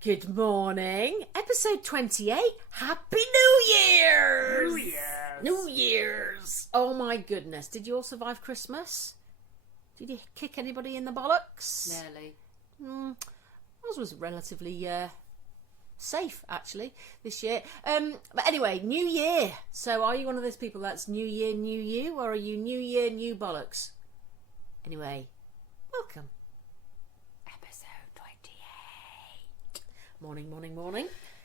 Good morning. Episode 28. Happy New Year's! New Year's! New Year's! Oh my goodness. Did you all survive Christmas? Did you kick anybody in the bollocks? Nearly. Ours was relatively safe, actually, this year. But anyway, New Year. So are you one of those people that's New Year, New You? Or are you New Year, New Bollocks? Anyway, welcome. Morning.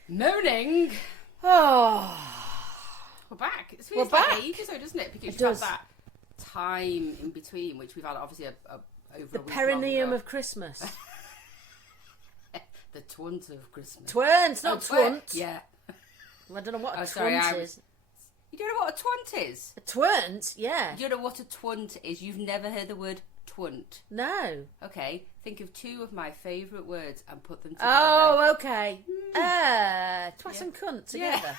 Moaning. Oh, We're back. It We're feels like back. ages though, doesn't it? Because It you've does. had that time in between, which we've had obviously over the a week perineum longer. of Christmas. The twunt of Christmas. Twirns, not twunt. Yeah. Well, I don't know what a Oh, sorry, twunt is. You don't know what a twunt is? A twirnt? Yeah. You don't know what a twunt is? You've never heard the word twunt? No. Okay, think of two of my favourite words and put them together. Oh, okay. Twat and cunt together.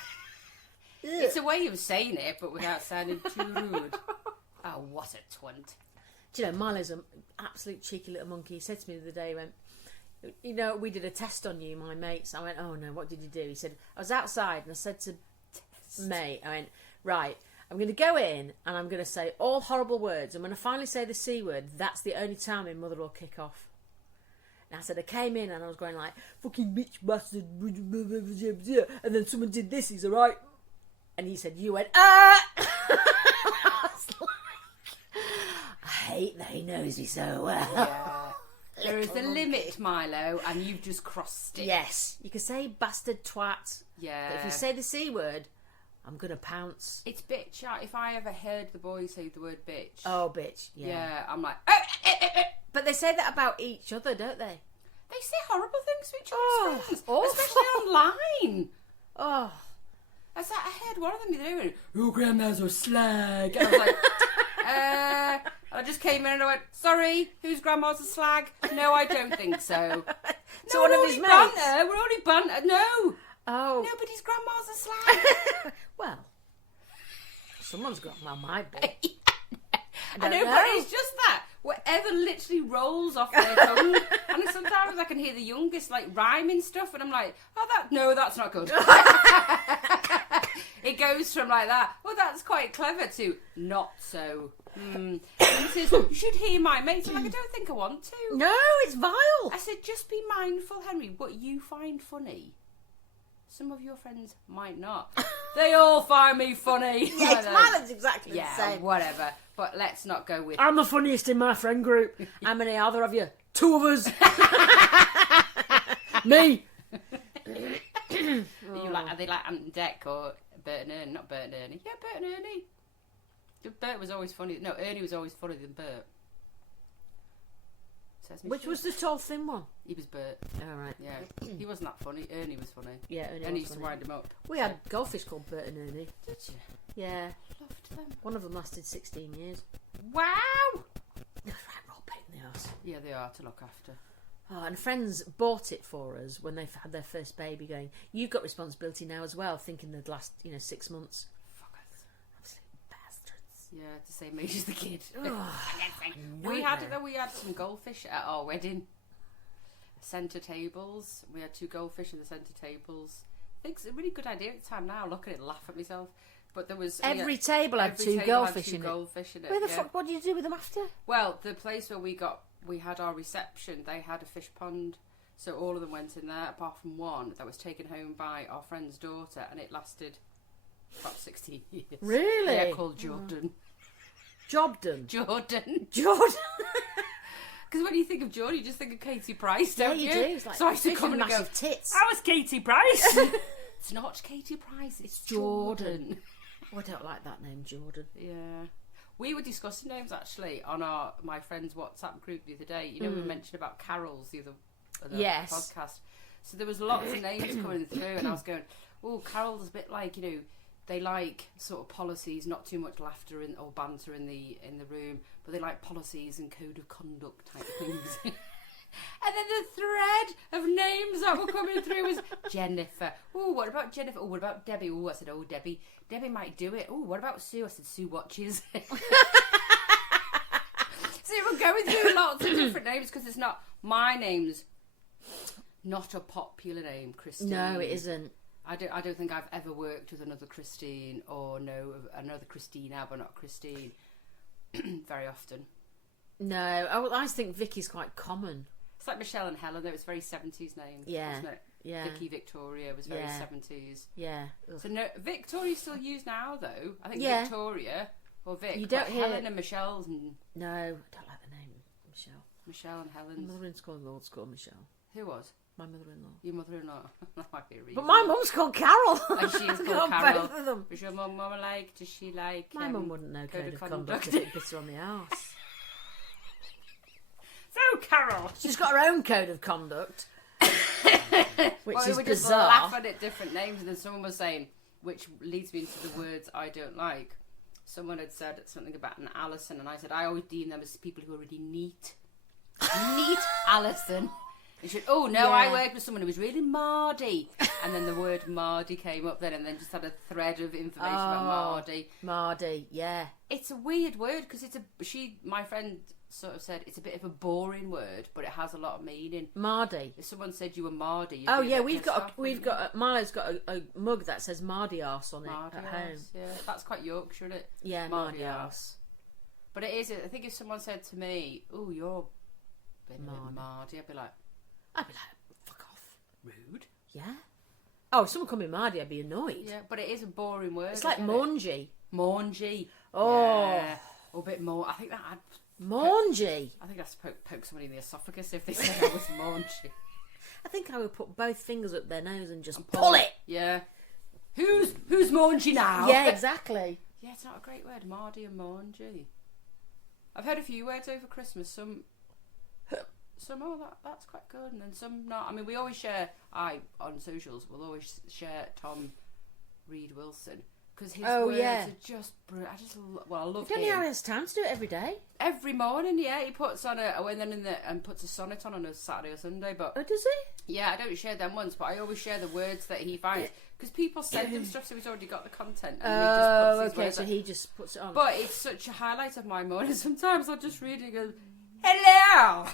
It's a way of saying it, but without sounding too rude. Oh, what a twunt. Do you know, Milo's an absolute cheeky little monkey. He said to me the other day, he went, you know, we did a test on you, my mates. I went, oh no, what did you do? He said, I was outside and I said to mate, I went, right, I'm going to go in and I'm going to say all horrible words. And when I finally say the C word, that's the only time my mother will kick off. And I said, I came in and I was going like, fucking bitch bastard. And then someone did this, he's alright. And he said, you went, ah! I was like, I hate that he knows me so well. Yeah. There is a limit, Milo, and you've just crossed it. Yes, you can say bastard twat. Yeah. But if you say the C word, I'm going to pounce. It's bitch. If I ever heard the boys say the word bitch. Oh, bitch. Yeah, I'm like, But they say that about each other, don't they? They say horrible things to each Oh, other's faces, awful. especially online. Oh. I heard one of them the other day went, your grandma's a slag. And I was like, I just came in and I went, sorry, whose grandma's a slag? No, I don't think so. So No, one we're of only his mates? banter. We're only banter. No. Oh. Nobody's grandma's a slag. Well, someone's got my bit. I know, but it's just that. Whatever literally rolls off their tongue. And sometimes I can hear the youngest like rhyming stuff and I'm like, that's not good. It goes from like that, well that's quite clever, to not so. And he says, you should hear my mates. I'm like, I don't think I want to. No, it's vile. I said, just be mindful, Henry, what you find funny, some of your friends might not. They all find me funny. Yes, Milo's exactly the Yeah, same. whatever. But let's not go with... I'm the funniest in my friend group. How many are there of you? Two of us. Me. Are they like Ant and Dec or Bert and Ernie? Not Bert and Ernie. Yeah, Bert and Ernie. Bert was always funny. No, Ernie was always funnier than Bert. Which was the tall, thin one? He was Bert. Oh, right. Yeah. He wasn't that funny. Ernie was funny. Yeah, Ernie was used to funny. wind him up. We had goldfish called Bert and Ernie. Did you? Yeah. Loved them. One of them lasted 16 years. Wow! Right, roll pain in the arse. Yeah, they are to look after. Oh, and friends bought it for us when they had their first baby, going, you've got responsibility now as well, thinking they'd last, 6 months. Fuckers. Absolute bastards. Yeah, the same age as the kid. Oh, we had some goldfish at our wedding. Centre tables. We had 2 goldfish in the centre tables. I think it's a really good idea at the time now. Look at it, laugh at myself. But there was... Every table had every 2 table goldfish had two in goldfish in it. it. Where the yeah. fuck, what did you do with them after? Well, the place where we had our reception, they had a fish pond. So all of them went in there, apart from one that was taken home by our friend's daughter, and it lasted about 16 years. Really? Yeah, called Jordan. Jobdon. Jordan. Jordan. Because when you think of Jordan, you just think of Katie Price, Yeah, don't you you? do. It's like so I used to fish come with and go, massive tits. I was Katie Price. It's not Katie Price, it's Jordan. Oh, I don't like that name, Jordan. Yeah. We were discussing names actually on my friend's WhatsApp group the other day. You know, we mentioned about carols the other Yes. podcast. So there was lots of names coming through, and I was going, oh, carols a bit like, they like sort of policies, not too much laughter or banter in the room, but they like policies and code of conduct type things. And then the thread of names that were coming through was Jennifer. Oh, what about Jennifer? Oh, what about Debbie? Oh, I said, oh, Debbie. Debbie might do it. Oh, what about Sue? I said, Sue watches. So we're going through lots of different names because it's not my name's not a popular name, Christine. No, it isn't. I don't think I've ever worked with another Christine or know of another Christina, but not Christine, very often. No, I think Vicky's quite common. It's like Michelle and Helen, though. It's very 70s name, wasn't it? Yeah. Vicky Victoria was very 70s. Yeah. So no, Victoria's still used now, though. I think Yeah. Victoria or Vic. You don't but hear... Helen and Michelle's and... No, I don't like the name Michelle. Michelle and My Helen's. mother-in-law's called Lord called Michelle. Who was? My mother-in-law. Your mother-in-law. That might be a reason. But my mum's called Carol. And she's I've called got Carol. both of them. Does your mum like? Does she like? My mum wouldn't know code of conduct if it bit her on the arse. So, Carol. She's got her own code of conduct, which Well, is we were just bizarre. laughing at different names, and then someone was saying, which leads me into the words I don't like. Someone had said something about an Alison, and I said, I always deem them as people who are really neat. Neat Alison. And she said, oh no, Yeah. I worked with someone who was really Mardy. And then the word Mardy came up then, and then just had a thread of information about Mardy. Mardy, yeah. It's a weird word because my friend sort of said it's a bit of a boring word, but it has a lot of meaning. Mardy. If someone said you were Mardy, you'd Oh be a yeah, bit we've pissed got off, we've wouldn't got Milo's got a mug that says Mardy arse on it Mardy at arse, home. yeah, that's quite Yorkshire, isn't it? Yeah, Mardy Mardy arse. arse. But it is. I think if someone said to me, "Oh, you're a bit Mardy. Mardy," I'd be like, Fuck off. rude. Yeah. Oh, if someone called me Mardy, I'd be annoyed. Yeah, but it is a boring word. It's like isn't it? Mangy. Mangy. Oh. Yeah. Or a bit more. I think Mangy. I think that's poke somebody in the esophagus if they said I was mangy. I think I would put both fingers up their nose and just Pull pull it. Yeah. Who's mangy now? Yeah, exactly. Yeah, it's not a great word, Mardy and mangy. I've heard a few words over Christmas. Some that's quite good, and then some not. I mean, we always share. On socials, we'll always share Tom Reed Wilson because his words are just brilliant. I love I don't him. know how he has time to do it every day. Every morning, yeah, he puts on and puts a sonnet on a Saturday or Sunday. But Oh, does he? yeah, I don't share them ones, but I always share the words that he finds because people send him stuff, so he's already got the content. And he just puts his words so on. he just puts it on. But it's such a highlight of my morning. Sometimes I'll just read it and go, hello!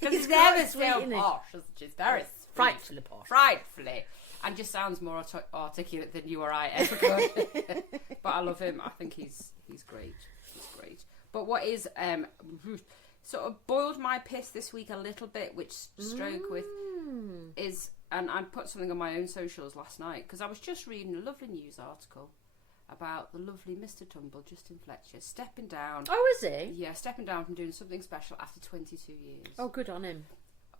Because It's it's never quite sweet, so isn't it? posh. It's very frightfully posh. frightfully. And just sounds more articulate than you or I ever could. But I love him. I think he's great. He's great. But what is sort of boiled my piss this week a little bit, which stroke with is, and I put something on my own socials last night because I was just reading a lovely news article about the lovely Mr. Tumble, Justin Fletcher, stepping down. Oh, is he? Yeah, stepping down from doing something special after 22 years. Oh, good on him.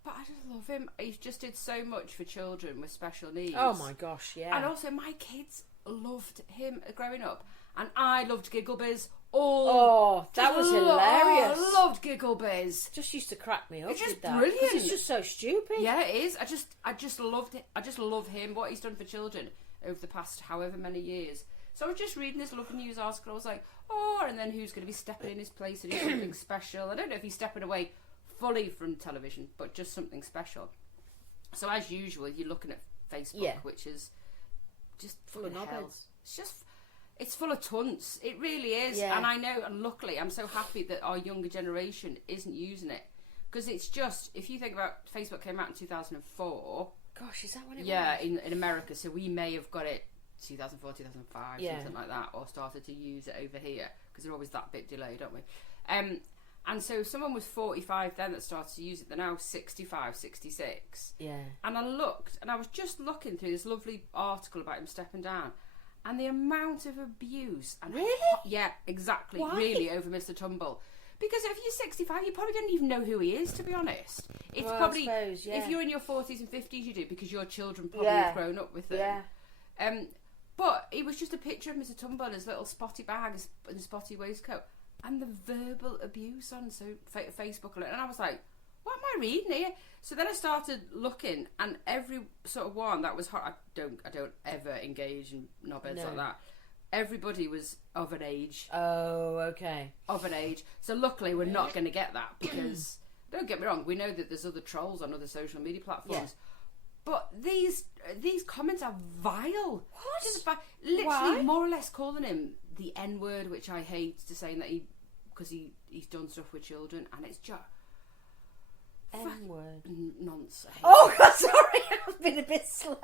But I just love him. He just did so much for children with special needs. Oh my gosh, yeah. And also, my kids loved him growing up, and I loved Gigglebiz. That was hilarious. I loved Gigglebiz. Just used to crack me up. It's just with that, brilliant. 'cause it's just so stupid. Yeah, it is. I just loved it. I just love him. What he's done for children over the past however many years. So I was just reading this lovely news article. I was like, and then who's going to be stepping in his place to do something special? I don't know if he's stepping away fully from television, but just something special. So as usual, you're looking at Facebook, which is just Full of hell. knobheads. It's full of tunts. It really is. Yeah. And I know, and luckily, I'm so happy that our younger generation isn't using it. Because it's just, if you think about, Facebook came out in 2004. Gosh, is that when it was? Yeah, in America. So we may have got it 2004, 2005, something like that, or started to use it over here. Because they're always that bit delayed, aren't we? And so someone was 45 then that started to use it. They're now 65, 66. Yeah. And I looked, and I was just looking through this lovely article about him stepping down. And the amount of abuse. And really? Yeah, exactly. Why? Really, over Mr. Tumble. Because if you're 65, you probably don't even know who he is, to be honest. It's probably, I suppose, if you're in your 40s and 50s, you do, because your children probably have grown up with it. Yeah. But it was just a picture of Mr. Tumble in his little spotty bag and his spotty waistcoat. And the verbal abuse on Facebook, and I was like, what am I reading here? So then I started looking, and every sort of one that was hot. I don't ever engage in knobheads like that. Everybody was of an age. Oh, okay. Of an age. So luckily we're not going to get that, because don't get me wrong, we know that there's other trolls on other social media platforms. But these comments are vile. What? Just literally more or less calling him the N-word, which I hate, to saying that because he's done stuff with children, and it's just N-word. Nonsense. Oh, God, sorry, I've been a bit slow.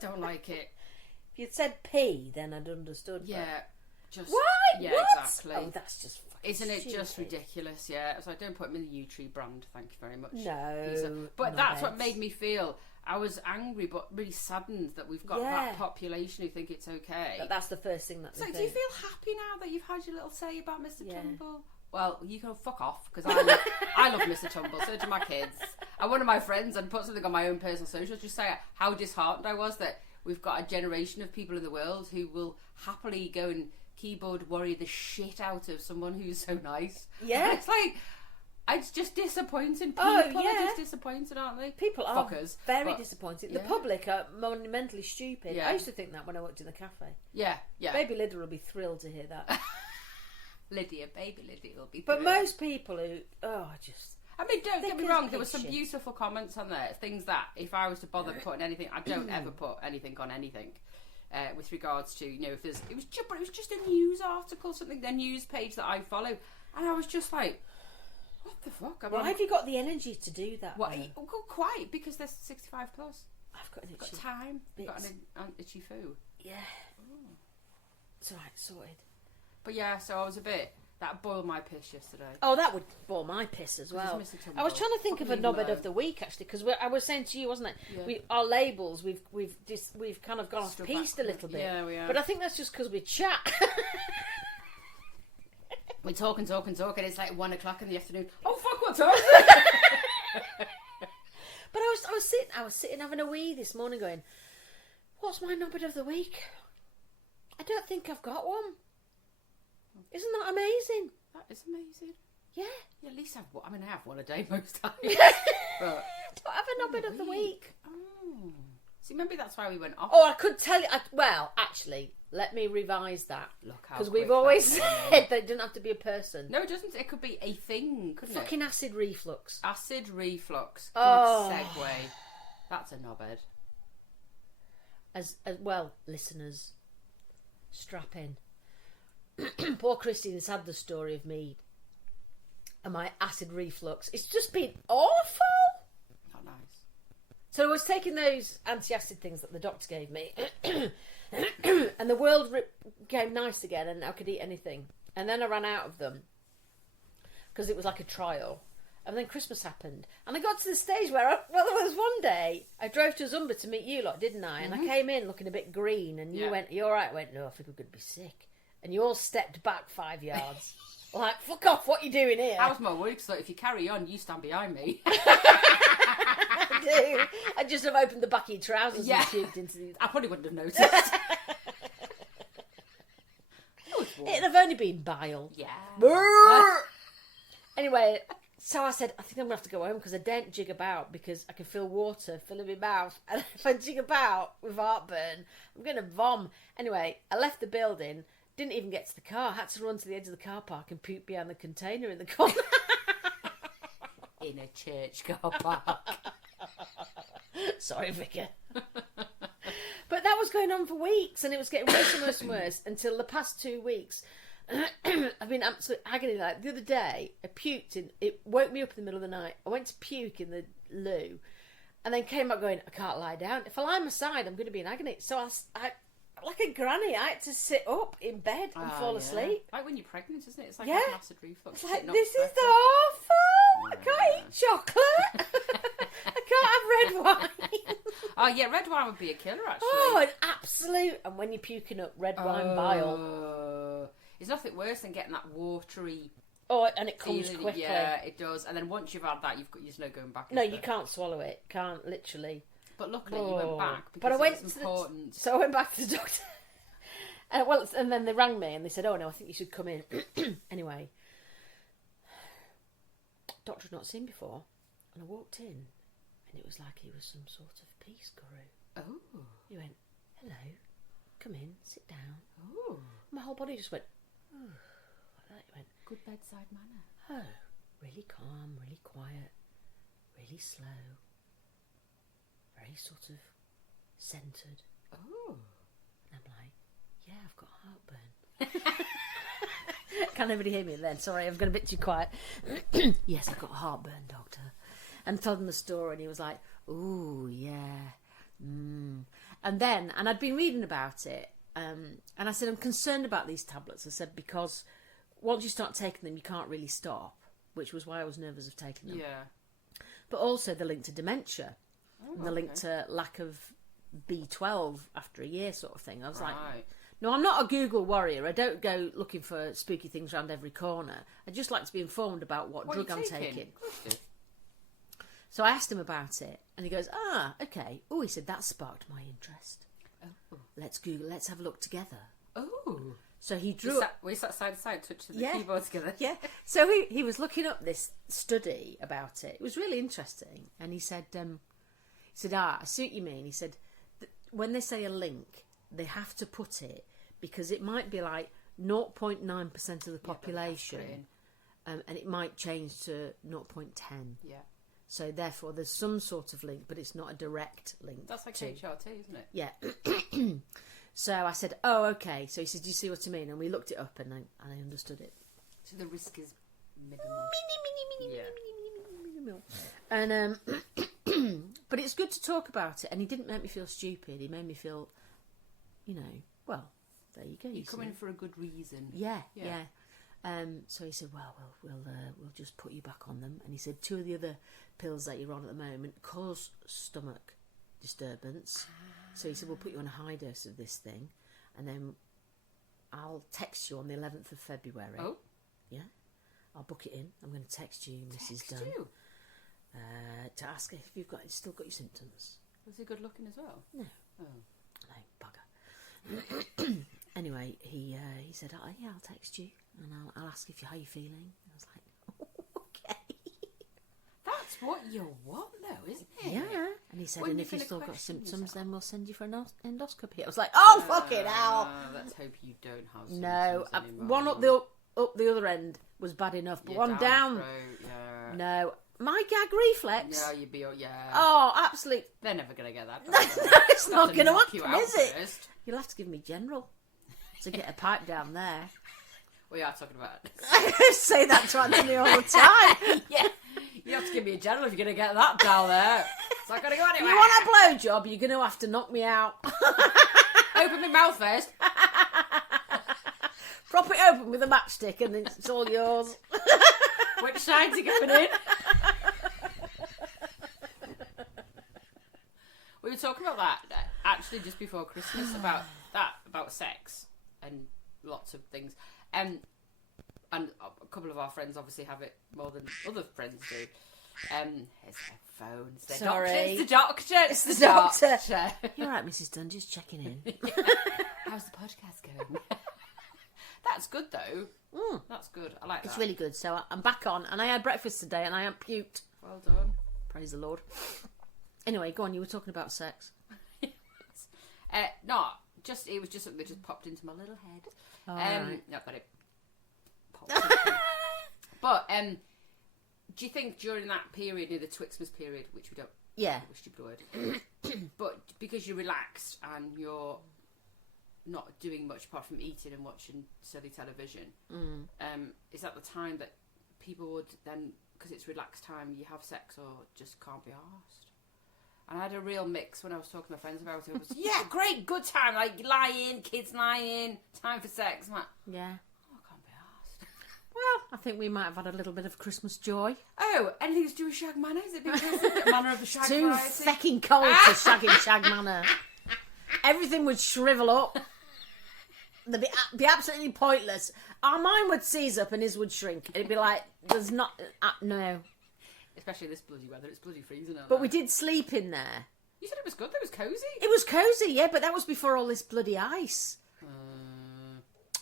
Don't like it. If you'd said P, then I'd understood. Yeah. Just Why? Yeah, What? exactly. Oh, that's just fucking Isn't it stupid. just ridiculous? Yeah. So I don't put him in the U-Tree brand. Thank you very much. No. But that's what made me feel. I was angry, but really saddened that we've got that population who think it's okay. But that's the first thing that they So, think. do you feel happy now that you've had your little say about Mr. Yeah. Tumble? Well, you can fuck off, because I love Mr. Tumble, so do my kids. And one of my friends, and put something on my own personal socials, just say how disheartened I was that we've got a generation of people in the world who will happily go and keyboard warrior the shit out of someone who's so nice. Yeah. And it's like, it's just disappointing. People Oh, are yeah. just disappointed, aren't they? People are Fuckers, very but- disappointed. yeah. The public are monumentally stupid. Yeah. I used to think that when I worked in the cafe. Yeah, yeah. Baby Lydia will be thrilled to hear that. Baby Lydia will be But thrilled. most people who, I mean, don't get me Thick wrong, as there were some shit. beautiful comments on there. Things that, if I was to bother putting anything, I don't ever put anything on anything. With regards to, if there's, it was just a news article, something, a news page that I follow, and I was just like, what the fuck? why have you got the energy to do that? What? though? Well, quite, because they're 65 plus. I've got an Got itchy. time. Got bits. an itchy foo. Yeah. It's alright, sorted. But yeah, so I was a bit. That boiled my piss yesterday. Oh, that would bore my piss as well. Mr. Tumble. I was trying to think of a Fucking leave him knobhead alone. of the week actually, because I was saying to you, wasn't it? Yeah. Our labels, we've kind of gone off Stuck piste a back. little bit. Yeah, we are. But I think that's just because we chat. We talk and it's like 1 o'clock in the afternoon. Oh fuck, what time is it? But I was sitting having a wee this morning, going, "What's my knobhead of the week? I don't think I've got one. Isn't that amazing? That is amazing. Yeah, Yeah, at least have one. I mean, I have one a day most times. don't But have a knobhead of the week." Oh. See, maybe that's why we went off. Oh, I could tell you. Well, actually, let me revise that, Look how because quick we've always that went. said that it didn't have to be a person. No, it doesn't. It could be a thing, couldn't Fucking acid reflux. it? Acid reflux. Oh. Good segue. That's a knobhead. As well, listeners, strap in. Poor Christine has had the story of me and my acid reflux. It's just been awful. Not nice. So I was taking those anti-acid things that the doctor gave me, and the world became nice again, and I could eat anything. And then I ran out of them because it was like a trial. And then Christmas happened, and I got to the stage where, there was one day I drove to Zumba to meet you lot, didn't I? And I came in looking a bit green, and you went, "You all right?" I went, "No, I think I'm going to be sick." And you all stepped back 5 yards, like, "Fuck off! What are you doing here?" I was more worried because if you carry on, you stand behind me. I do. I just have opened the back of your trousers Yeah. and puked into the. I probably wouldn't have noticed. It'd have only been bile. Yeah. Anyway, so I said, I think I'm going to have to go home because I don't jig about because I can feel water filling my mouth. And if I jig about with heartburn, I'm going to vom. Anyway, I left the building, didn't even get to the car. Had to run to the edge of the car park and puke behind the container in the corner. In a church car park. Sorry, Vicar. But that was going on for weeks, and it was getting worse and worse and worse until the past 2 weeks. I've been absolute agony. Like the other day, I puked in. It woke me up in the middle of the night. I went to puke in the loo, and then came up going, "I can't lie down. If I lie on my side, I'm going to be in agony." So I like a granny, I had to sit up in bed and fall asleep. Like when you're pregnant, isn't it? It's like Yeah. an acid reflux. It's like, sitting up this is better. awful. I can't eat chocolate. I can't have red wine. Oh yeah, red wine would be a killer actually. Oh, an absolute. And when you're puking up red wine bile. There's nothing worse than getting that watery Oh, and it comes feeling. quickly. Yeah, it does. And then once you've had that, there's no going back. No, is you there? can't swallow it. Can't, literally. But luckily you went back because But I went it's to important. So I went back to the doctor. And then they rang me and they said, "Oh no, I think you should come in." Anyway, doctor had not seen before, and I walked in, and it was like he was some sort of peace guru. Oh. He went, "Hello, come in, sit down." Oh. My whole body just went, "Oh," like that. He went, Good bedside manner. "Oh, really calm, really quiet, really slow, very sort of centred." Oh. And I'm like, "Yeah, I've got heartburn." Can't anybody hear me then? Sorry, I've got a bit too quiet. "Yes, I've got heartburn, doctor." and told him the story, and he was like, "Ooh, yeah." And I'd been reading about it, and I said, "I'm concerned about these tablets." I said, because once you start taking them, you can't really stop, which was why I was nervous of taking them. Yeah. But also they're linked to dementia, and they're linked okay. to lack of B12 after a year, sort of thing. I was like, Right. no, I'm not a Google warrior. I don't go looking for spooky things around every corner. I just like to be informed about what drug I'm taking. So I asked him about it, and he goes, okay. Oh, he said, that sparked my interest. Oh. Let's Google, let's have a look together. Oh. So he drew up... We sat side to side, touching the keyboard together. Yeah. So he was looking up this study about it. It was really interesting. And he said, I see what you mean. He said, when they say a link, they have to put it, because it might be like 0.9% of the population, and it might change to 0.10. Yeah. So therefore, there's some sort of link, but it's not a direct link. That's like HRT, isn't it? Yeah. So I said, oh, okay. So he said, do you see what I mean? And we looked it up, and I understood it. So the risk is minimal. Minimal. And but it's good to talk about it. And he didn't make me feel stupid. He made me feel, well, there you go. You come in for a good reason. Yeah. So he said, well, we'll just put you back on them. And he said 2 of the other pills that you're on at the moment cause stomach disturbance. So he said, we'll put you on a high dose of this thing, and then I'll text you on the 11th of February. Oh. Yeah. I'll book it in. I'm going to text you, Mrs. Dunn. You? To ask if you've still got your symptoms. Was he good looking as well? No. Oh. No, bugger. Anyway, he said, yeah, I'll text you, and I'll ask how you're feeling. I was like, okay. That's what you want, though, isn't it? Yeah. And he said, When and you're if you've gonna still got question symptoms, yourself. then we'll send you for an endoscopy. I was like, oh, fucking hell. Let's hope you don't have symptoms No, anymore. one up the other end was bad enough, but one down. the throat, yeah. No, my gag reflex. Yeah, you'd be, yeah. Oh, absolute. They're never going to get that. No, it's not going to happen, is it? First. You'll have to give me general to get a pipe down there. We are talking about it. I say that to Anthony all the time. Yeah. You have to give me a general if you're going to get that down there. It's not going to go anywhere. You want a blowjob, you're going to have to knock me out. Open my mouth first. Prop it open with a matchstick and it's all yours. Which side's it going in? We were talking about that actually just before Christmas, about sex and lots of things. And a couple of our friends obviously have it more than other friends do. It's their phone. It's their Sorry. doctor. It's the doctor. It's the doctor. doctor. You're right, Mrs. Dunn, just checking in. How's the podcast going? That's good though. That's good. I like that. It's really good. So I'm back on, and I had breakfast today, and I am puked. Well done. Praise the Lord. Anyway, go on. You were talking about sex. It was just something that just popped into my little head. Right. No, got it. Popped into me. But do you think during that period, near the Twixmas period, which we don't, Yeah. wish you would, but because you're relaxed and you're not doing much apart from eating and watching silly television, is that the time that people would then, because it's relaxed time, you have sex or just can't be arsed? And I had a real mix when I was talking to my friends about it. It was, yeah, great, good time, like lying, kids lying, time for sex. I'm like, Yeah. oh, I can't be arsed. Well, I think we might have had a little bit of Christmas joy. Oh, anything to do with Shag Manor? Is it because the manner of the Shag Too variety? fecking cold for shagging Shag Manor. Everything would shrivel up. They'd be absolutely pointless. Our mine would seize up and his would shrink. It'd be like, there's not... no. Especially this bloody weather. It's bloody freezing out But there. we did sleep in there. You said it was good. It was cosy. It was cosy, yeah, but that was before all this bloody ice.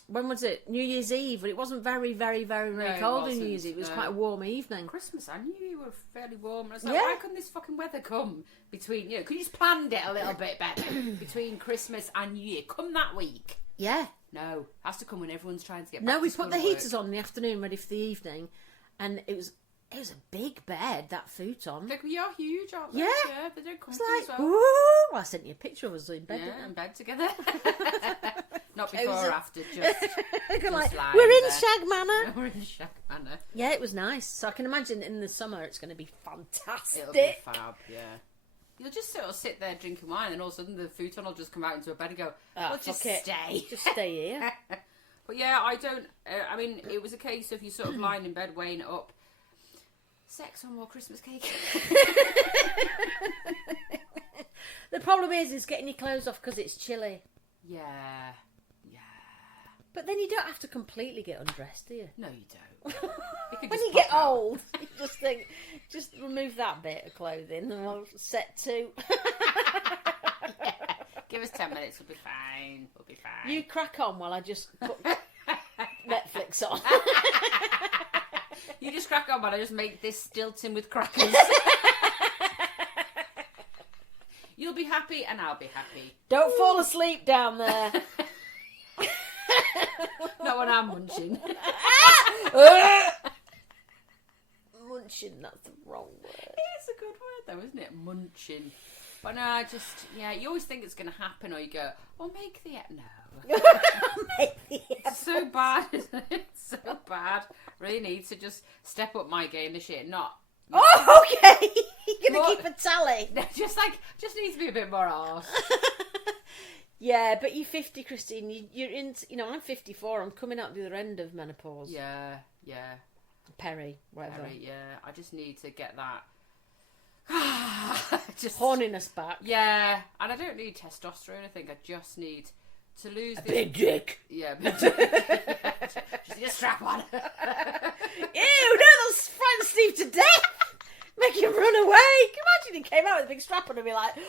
When was it? New Year's Eve. But it wasn't very, very, very, very No, it cold on wasn't, New Year's Eve. It was no. quite a warm evening. Christmas, I knew you were fairly warm. And I was like, Yeah. why couldn't this fucking weather come between, could you just planned it a little bit better between Christmas and New Year? Come that week. Yeah. No, has to come when everyone's trying to get back No, to we school put the and work. heaters on in the afternoon, ready for the evening, and it was a big bed, that futon. We are huge, aren't they? Yeah. Yeah, they don't come It's like, as well. ooh. Well, I sent you a picture of us in bed. Yeah, didn't in bed together. Not before Cozy. or after, just Like, lying we're in there. Shag Manor. We're in Shag Manor. Yeah, it was nice. So I can imagine in the summer it's going to be fantastic. It'll be fab, yeah. You'll just sort of sit there drinking wine, and all of a sudden the futon will just come out into a bed and go, well, just stay. Just stay here. But yeah, I don't... I mean, it was a case of you sort of lying in bed, weighing it up. Sex or more Christmas cake? The problem is getting your clothes off because it's chilly. Yeah. But then you don't have to completely get undressed, do you? No, you don't. You When you get old, you just think, just remove that bit of clothing and we'll set to. Yeah. Give us 10 minutes, we'll be fine. We'll be fine. You crack on while I just put Netflix on. You just crack on while I just make this Stilton with crackers. You'll be happy and I'll be happy. Don't fall asleep down there. Not when I'm munching. Munching, that's the wrong word. It's a good word though, isn't it? Munching. But no, I just, you always think it's going to happen, or you go, well, make the... No. It's so bad, isn't it? It's so bad. Really need to just step up my game this year. Not... Oh, okay. You're going to keep a tally. No, just needs to be a bit more arse. Yeah, but you're 50, Christine. You're in. I'm 54. I'm coming out the other end of menopause. Yeah. Peri, whatever. Peri, yeah. I just need to get that. Just horniness back. Yeah, and I don't need testosterone. I think I just need to lose this big dick. Yeah, big dick. Just need a strap on. Ew! No, that'll frighten Steve to death. Make him run away. Can you imagine he came out with a big strap on and be like, ah!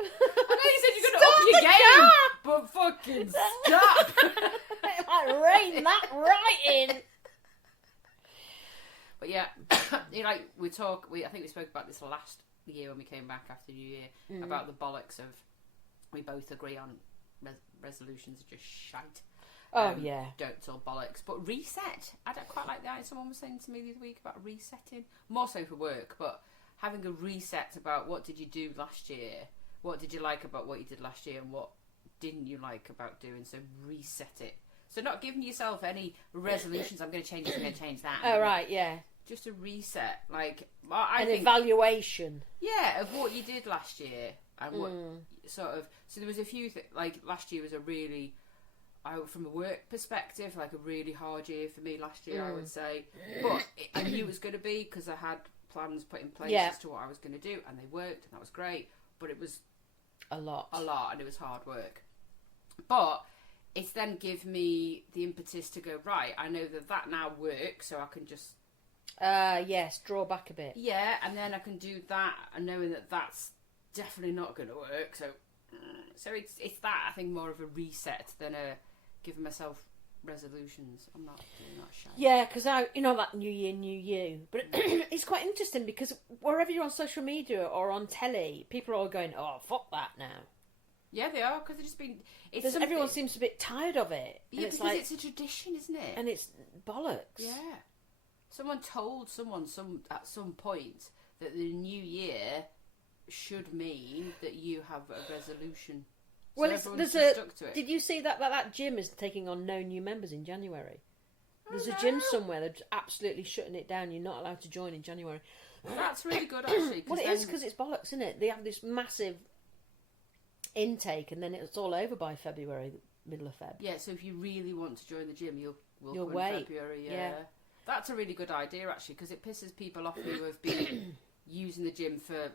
I know you said you're going to up your game, but fucking stop. It might rain that right in. But yeah, I think we spoke about this last year when we came back after New Year, about the bollocks of, we both agree on resolutions are just shite. Oh, yeah. Don't tell bollocks. But reset. I don't quite like that. Someone was saying to me the other week about resetting. More so for work, but having a reset about what did you do last year, what did you like about what you did last year, and what didn't you like about doing, so reset it. So not giving yourself any resolutions, I'm going to change this, I'm going to change that. Oh, right, yeah. Just a reset. Like, I think, evaluation. Yeah, of what you did last year. And what sort of... So there was a few things... Like, last year was a really... from a work perspective, like a really hard year for me last year, I would say. But I knew it was going to be, because I had plans put in place as to what I was going to do, and they worked, and that was great. But it was... A lot, and it was hard work. But it's then give me the impetus to go, right, I know that now works, so I can just... yes, draw back a bit. Yeah, and then I can do that, and knowing that that's definitely not going to work. So it's that, I think, more of a reset than a giving myself resolutions. I'm not doing that shit. Yeah, because that New Year, New You. But it's quite interesting because wherever you're on social media or on telly, people are all going, oh, fuck that now. Yeah, they are, because they've just been... Everyone seems a bit tired of it. Yeah, because like, it's a tradition, isn't it? And it's bollocks. Yeah. Someone told someone at some point that the new year should mean that you have a resolution. So well, everyone's just stuck to it. Did you see that gym is taking on no new members in January? There's a gym somewhere that's absolutely shutting it down. You're not allowed to join in January. That's really good, actually. Well, it is, because it's bollocks, isn't it? They have this massive intake, and then it's all over by February, middle of Feb. Yeah, so if you really want to join the gym, you'll wait. In February. Yeah. That's a really good idea, actually, because it pisses people off who have been using the gym for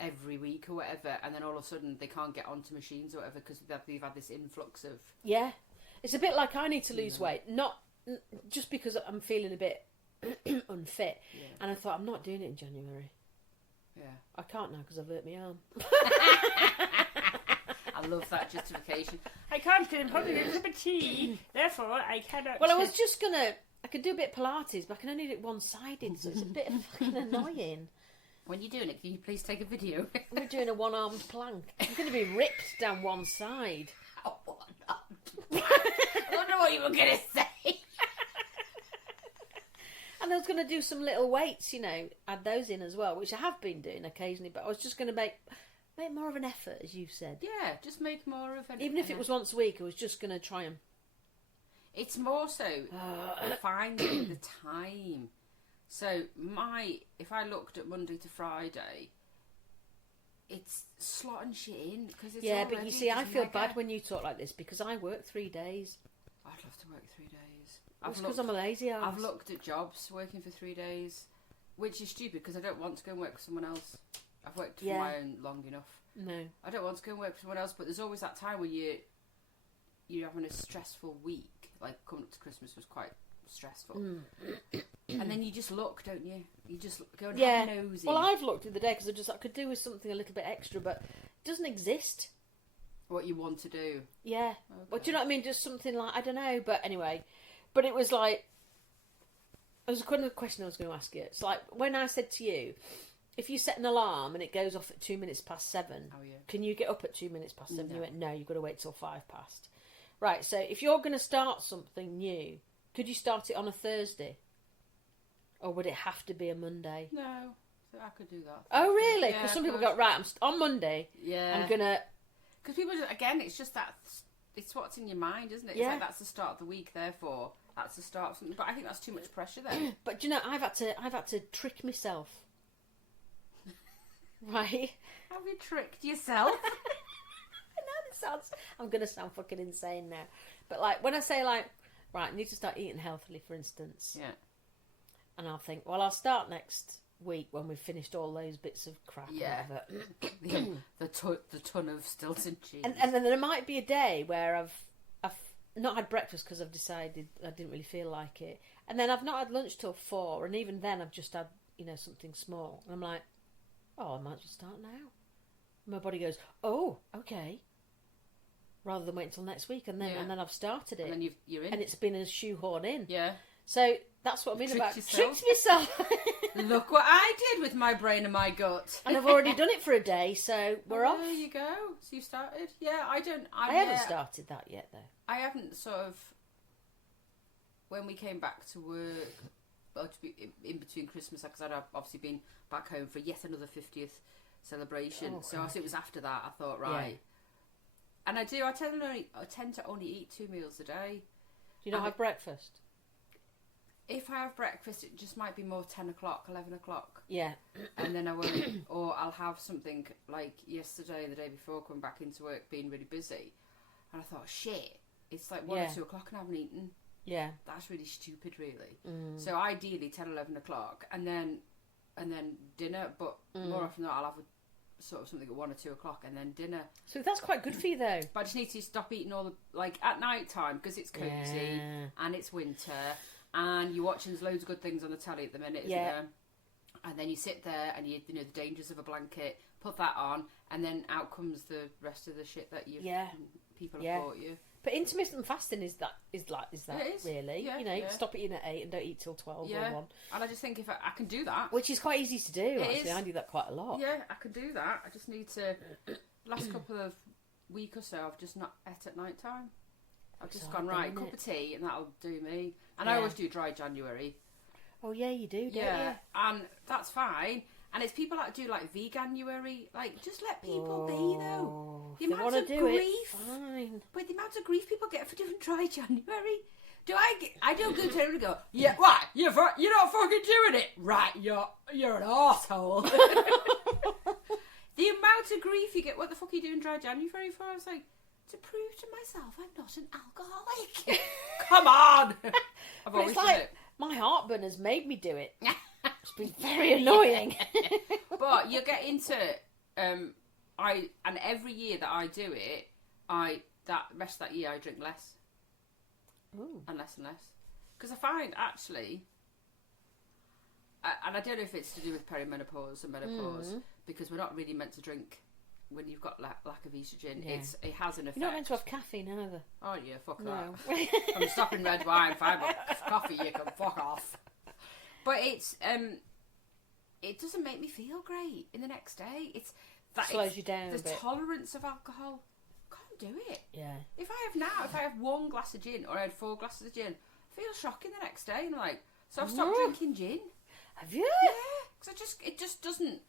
every week or whatever, and then all of a sudden they can't get onto machines or whatever because they've had this influx of... Yeah. It's a bit like I need to lose weight, not just because I'm feeling a bit unfit. Yeah. And I thought, I'm not doing it in January. Yeah. I can't now because I've hurt my arm. I love that justification. I can't because I'm probably a cup of tea, therefore I cannot... Well, I was just going to... I could do a bit of Pilates, but I can only do it one-sided, so it's a bit fucking annoying. When you're doing it, can you please take a video? We're doing a one-armed plank. I'm going to be ripped down one side. Oh, one-armed. I wonder what you were going to say. And I was going to do some little weights, add those in as well, which I have been doing occasionally, but I was just going to make Make more of an effort, as you said. Yeah, just make more of an... Even if it was once a week, I was just going to try and... It's more so finding the time. So if I looked at Monday to Friday, it's slotting shit in. Cause it's yeah, but you see, I feel mega. bad when you talk like this because I work 3 days. I'd love to work 3 days. It's because I'm a lazy ass. I've looked at jobs working for 3 days, which is stupid because I don't want to go and work for someone else. I've worked for my own long enough. No. I don't want to go and work for someone else, but there's always that time when you're having a stressful week. Like coming up to Christmas was quite stressful. And then you just look, don't you? You just go and have a nosy. Well, I've looked the other day because I could do with something a little bit extra, but it doesn't exist. What you want to do. Yeah. Okay. Well, do you know what I mean? Just something like, I don't know, but anyway. But it was like, it was a question I was going to ask you. It's like, when I said to you, if you set an alarm and it goes off at 7:02, can you get up at 7:02? No. You went, no, you've got to wait till 5 past. Right, so if you're going to start something new, could you start it on a Thursday? Or would it have to be a Monday? No, so I could do that. Oh, really? Yeah, Because some people go, right, on Monday, yeah. I'm going to... Because people, again, it's just that, it's what's in your mind, isn't it? It's Yeah. like that's the start of the week, therefore, that's the start of something. But I think that's too much pressure then. But do you know, I've had to trick myself. Right? Have you tricked yourself? I'm going to sound fucking insane now. But like, when I say like, right, I need to start eating healthily, for instance. Yeah. And I'll think, well, I'll start next week when we've finished all those bits of crap. Yeah. the ton of Stilton cheese. And then there might be a day where I've not had breakfast because I've decided I didn't really feel like it. And then I've not had lunch till 4. And even then I've just had, something small. And I'm like, oh, I might as well start now. My body goes, oh, okay. Rather than wait until next week, and then I've started it, and then you're in, and it's been a shoehorn in. Yeah. So that's what I mean about yourself. tricked myself. Look what I did with my brain and my gut. And I've already done it for a day, so we're off. There you go. So you started. Yeah, I haven't started that yet, though. I haven't sort of. When we came back to work, well, to be in between Christmas, because I'd obviously been back home for yet another 50th celebration. So as it was after that, I thought, right. Yeah. And I tend to only eat 2 meals a day. Do you not have breakfast? If I have breakfast, it just might be more 10 o'clock, 11 o'clock. Yeah. And then I won't, or I'll have something like yesterday, the day before, coming back into work, being really busy. And I thought, shit, it's like 1 or 2 o'clock and I haven't eaten. Yeah. That's really stupid, really. So ideally 10, 11 o'clock, and then dinner, but more often than not, I'll have sort of something at 1 or 2 o'clock and then dinner. So that's quite good for you, though. But I just need to stop eating all the, like, at night time, because it's cozy and it's winter and you're watching loads of good things on the telly at the minute, isn't there? And then you sit there and you know the dangers of a blanket, put that on, and then out comes the rest of the shit that people have bought you. But intermittent fasting is that it is. really? Yeah, stop eating at 8 and don't eat till 12 or 1. And I just think if I can do that, which is quite easy to do. Actually, I do that quite a lot. Yeah, I can do that. I just need to. Last couple of week or so, I've just not ate at night time. I've just gone right, cup of tea, and that'll do me. And I always do dry January. Oh yeah, you do, don't you? And that's fine. And it's people that do like veganuary. Like, just let people be though. The amount of grief. Fine. But the amount of grief people get for doing dry January. I don't go to them and go, yeah, what? You're not fucking doing it. Right, you're an arsehole. The amount of grief you get, what the fuck are you doing dry January for? I was like, to prove to myself I'm not an alcoholic. Come on. I've always done it. My heartburn has made me do it. It's been very annoying. But you get into and every year that I do it, that rest of that year I drink less. Ooh. And less, because I find actually, and I don't know if it's to do with perimenopause and menopause, because we're not really meant to drink when you've got lack of estrogen. Yeah. It has an effect. You're not meant to have caffeine either. Oh yeah, fuck No. that. I'm stopping red wine. If I have coffee, you can fuck off. But it's it doesn't make me feel great in the next day. It slows you down the a bit. tolerance of alcohol. Can't do it. Yeah. If I have 1 glass of gin or I had 4 glasses of gin, I feel shocking the next day. And like, so I've stopped drinking gin. Have you? Yeah, because it just doesn't.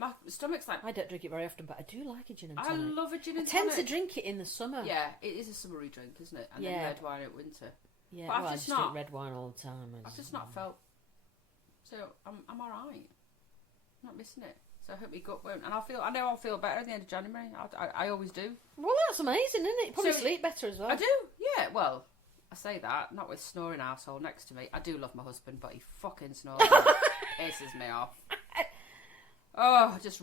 My stomach's like... I don't drink it very often, but I do like a gin and I tonic. love a gin and I tend tonic. to drink it in the summer. Yeah, it is a summery drink, isn't it? And then red wine at winter. Yeah, But I've well, I just just not- drink red wine all the time. I've just not felt... So, I'm alright. I'm not missing it. So I hope my gut won't... And I know I'll feel better at the end of January. I always do. Well, that's amazing, isn't it? You probably So- sleep better as well. I do, yeah. Well, I say that, not with snoring arsehole next to me. I do love my husband, but he fucking snores. And pisses me off. Oh, just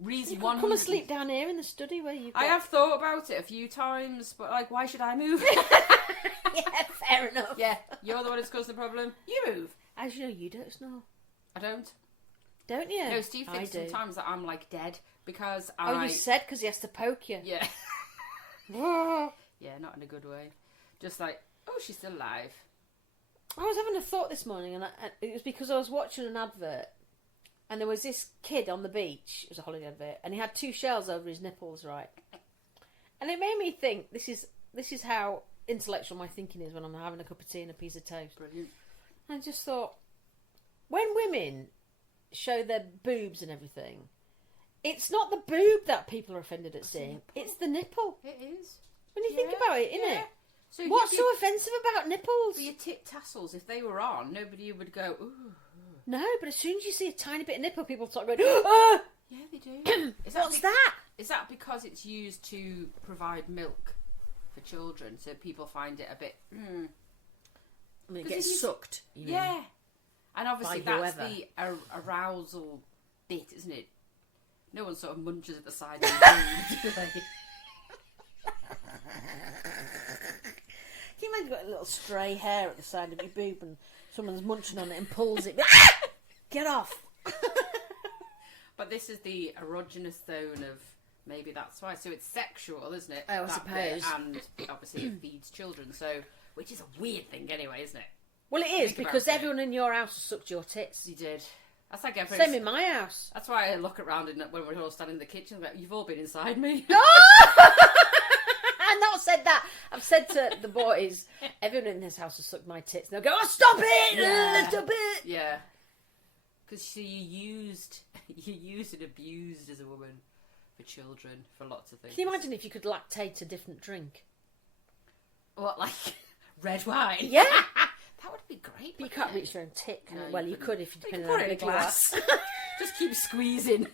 reason You one. could come and sleep down here in the study where you. I have thought about it a few times, but like, why should I move? Yeah, fair enough. Yeah, you're the one who's caused the problem. You move. As you know, you don't snore, I don't. don't you? No, Steve thinks I do. sometimes that I'm like dead because Oh, you said because he has to poke you. Yeah. I Yeah, not in a good way. Just like, oh, she's still alive. was having a thought this morning, and it was because I was watching an advert, and there was this kid on the beach. It was a holiday advert, and he had 2 shells over his nipples, right? And it made me think this is how intellectual my thinking is when I'm having a cup of tea and a piece of toast. Brilliant. I just thought, when women show their boobs and everything, it's not the boob that people are offended at seeing. It's the nipple. It is. When you think about it, isn't it? So What's so offensive about nipples? your tit tassels? If they were on, nobody would go, ooh. No, but as soon as you see a tiny bit of nipple, people start going, oh! Yeah, they do. What's that? Is that because it's used to provide milk for children, so people find it a bit? I mean, it 'Cause gets if you- sucked. You know. Yeah, and obviously By that's whoever. the arousal bit, isn't it? No one sort of munches at the side of the boob, do they? Can you imagine you've got a little stray hair at the side of your boob and someone's munching on it and pulls it? Get off! But this is the erogenous zone of maybe that's why. So it's sexual, isn't it? Oh, I That bit, suppose. and obviously it feeds children. So, which is a weird thing anyway, isn't it? Well, it is, Think about because it. everyone in your house has sucked your tits. You did. That's like everyone. Same in my house. That's why I look around and when we're all standing in the kitchen, like, you've all been inside me. I've not said that. I've said to the boys, everyone in this house has sucked my tits. And they'll go, oh, stop it! Yeah. Stop it! Yeah. Because you used and abused as a woman for children, for lots of things. Can you imagine if you could lactate a different drink? What, like red wine? Yeah. That would be great. But you can't reach your own tit, can No, you? you Well, you couldn't. could if you You depended could on put how it in big a you are. glass. Just keep squeezing.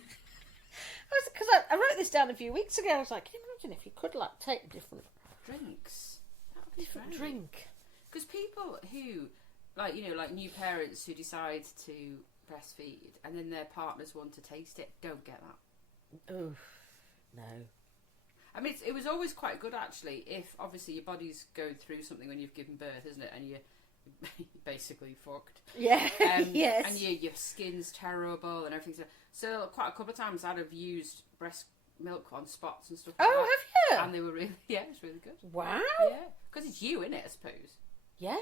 Because I wrote this down a few weeks ago. I was like, can you imagine if you could lactate a different Drinks. That would be different great. drink? Because people who, like, you know, like new parents who decide to breastfeed and then their partners want to taste it, don't get that. Oh, no. I mean, it was always quite good, actually, if obviously your body's going through something when you've given birth, isn't it? And you're basically fucked. Yeah, yes. And your skin's terrible and everything. So quite a couple of times I'd have used breast milk on spots and stuff like that. Oh, have you? And they were really, yeah, it's really good. Wow. Yeah. Because it's you, innit, I suppose. Yeah.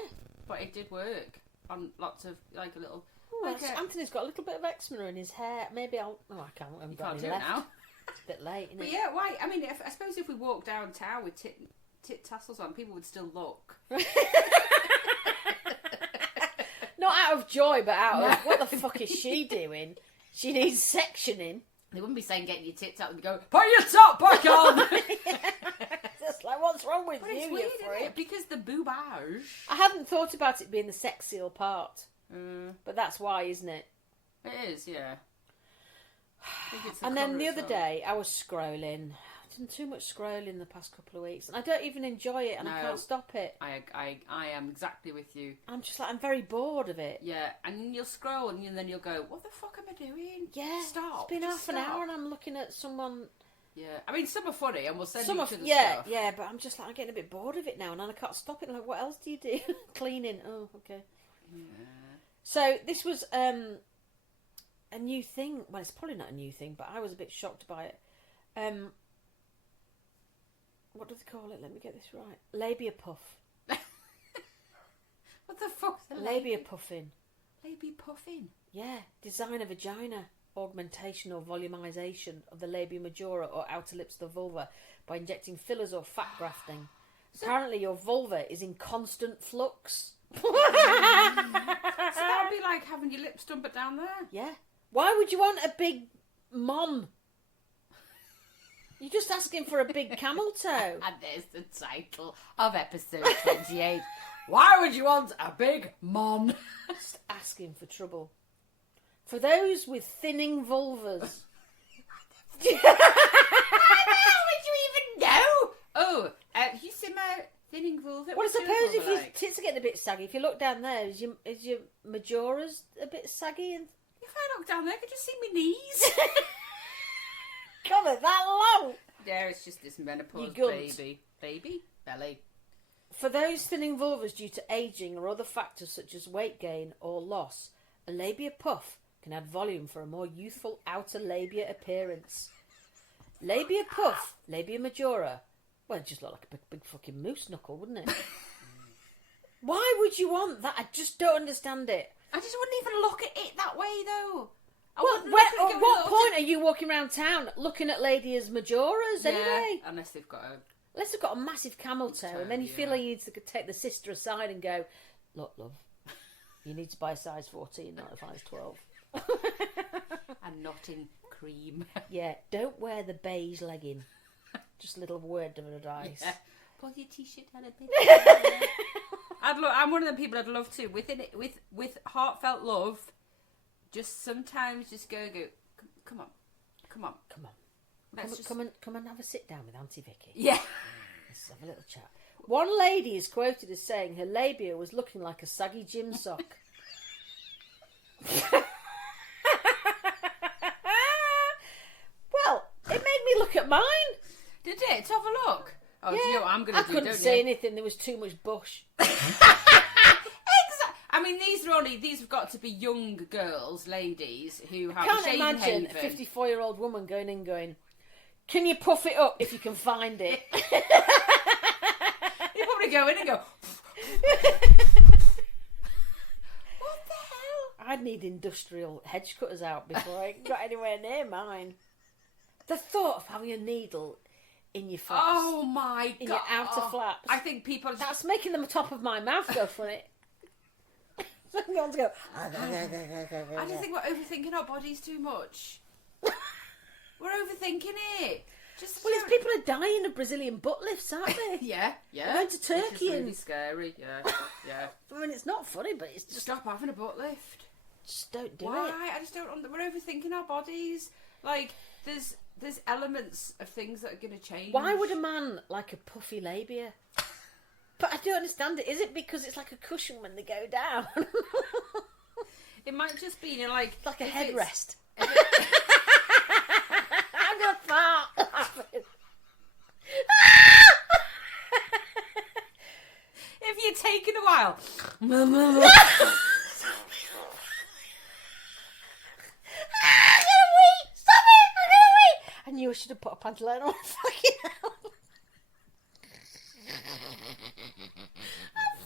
But it did work on lots of, like, a little... Ooh, like Anthony's got a little bit of eczema in his hair. Maybe I'll... Oh, I can't. you can't do it now. It's a bit late, isn't But it? yeah, why? I mean, I suppose if we walked downtown with tit tassels on, people would still look. Not out of joy, but out of, what the fuck is she doing? She needs sectioning. They wouldn't be saying getting your tits out and go, put your top back on! It's like, what's wrong with But you, it's you weird, isn't freak? it? Because the boobage... I hadn't thought about it being the sexier part. Mm, But that's why, isn't it? it is, yeah. I think it's And then cover the as other well. day, I was scrolling. I've done too much scrolling the past couple of weeks. And I don't even enjoy it, and I No. can't stop it. I am exactly with you. I'm just like, I'm very bored of it. Yeah, and you'll scroll and then you'll go, what the fuck am I doing? Yeah. Stop. It's been just half an stop. hour and I'm looking at someone... Yeah. I mean, some are funny and we'll send Some you of, to the yeah, stuff. yeah, but I'm just like, I'm getting a bit bored of it now, and I can't stop it. Like, what else do you do? Cleaning. Oh, okay. Yeah. So this was a new thing. Well, it's probably not a new thing, but I was a bit shocked by it. What do they call it? Let me get this right. Labia puff. What the fuck's a Labia puffing. Labia puffing? Yeah. Design a vagina. Augmentation or volumisation of the labia majora or outer lips of the vulva by injecting fillers or fat grafting. Apparently your vulva is in constant flux. So that would be like having your lips done but down there. Yeah. Why would you want a big Mom. You're just asking for a big camel toe. And there's the title of episode 28. Why would you want a big mon? Just asking for trouble. For those with thinning vulvas. How would you even know? Oh, you see my thinning vulva? Well, I suppose if your tits are getting a bit saggy, if you look down there, is your majora's a bit saggy? And If I look down there, could you see my knees? God, they're that long. Yeah, it's just this menopause You gunt. baby belly. For those thinning vulvas due to ageing or other factors such as weight gain or loss, a labia puff can add volume for a more youthful outer labia appearance. Labia puff, labia majora. Well, it'd just look like a big fucking moose knuckle, wouldn't it? Why would you want that? I just don't understand it. I just wouldn't even look at it that way, though. Well, at what point are you walking around town looking at ladies' majoras anyway? Unless they've got a... Unless they've got a massive camel toe, and then you feel like you need to take the sister aside and go, look, love, you need to buy a size 14, not a size 12. And not in cream. Yeah, don't wear the beige legging. Just a little word of advice. Yeah. Pull your t-shirt down a bit. I'm one of the people I'd love to, with heartfelt love, just sometimes just go, come on. Come and have a sit down with Auntie Vicky. Yeah. Let's have a little chat. One lady is quoted as saying her labia was looking like a saggy gym sock. Well, it made me look at mine. Did it? Have a look. Oh, Yeah, do you know what I'm going to do? I couldn't say anything. There was too much bush. I mean, these have got to be young girls, ladies who have Can't a shaving imagine haven. a 54-year-old woman going, can you puff it up if you can find it? You probably go in and go, what the hell? I'd need industrial hedge cutters out before I got anywhere near mine. The thought of having a needle in your flaps. Oh my God. In your outer flaps. I think people... That's making the top of my mouth go funny. Someone's go. I just think we're overthinking our bodies too much. We're overthinking it. Well, it's people are dying of Brazilian butt lifts, aren't they? Yeah. They're going to Turkey It's really and... scary. Yeah. I mean, it's not funny, but it's just... Stop having a butt lift. Just don't do Why? it. I just don't... We're overthinking our bodies. Like, there's elements of things that are going to change. Why would a man like a puffy labia? But I don't understand it. Is it because it's like a cushion when they go down? It might just be, like like a if headrest. it's- I'm gonna fart. If you're taking a while. Stop it! I'm gonna wee! I knew I should have put a pantaloon on. Fucking hell.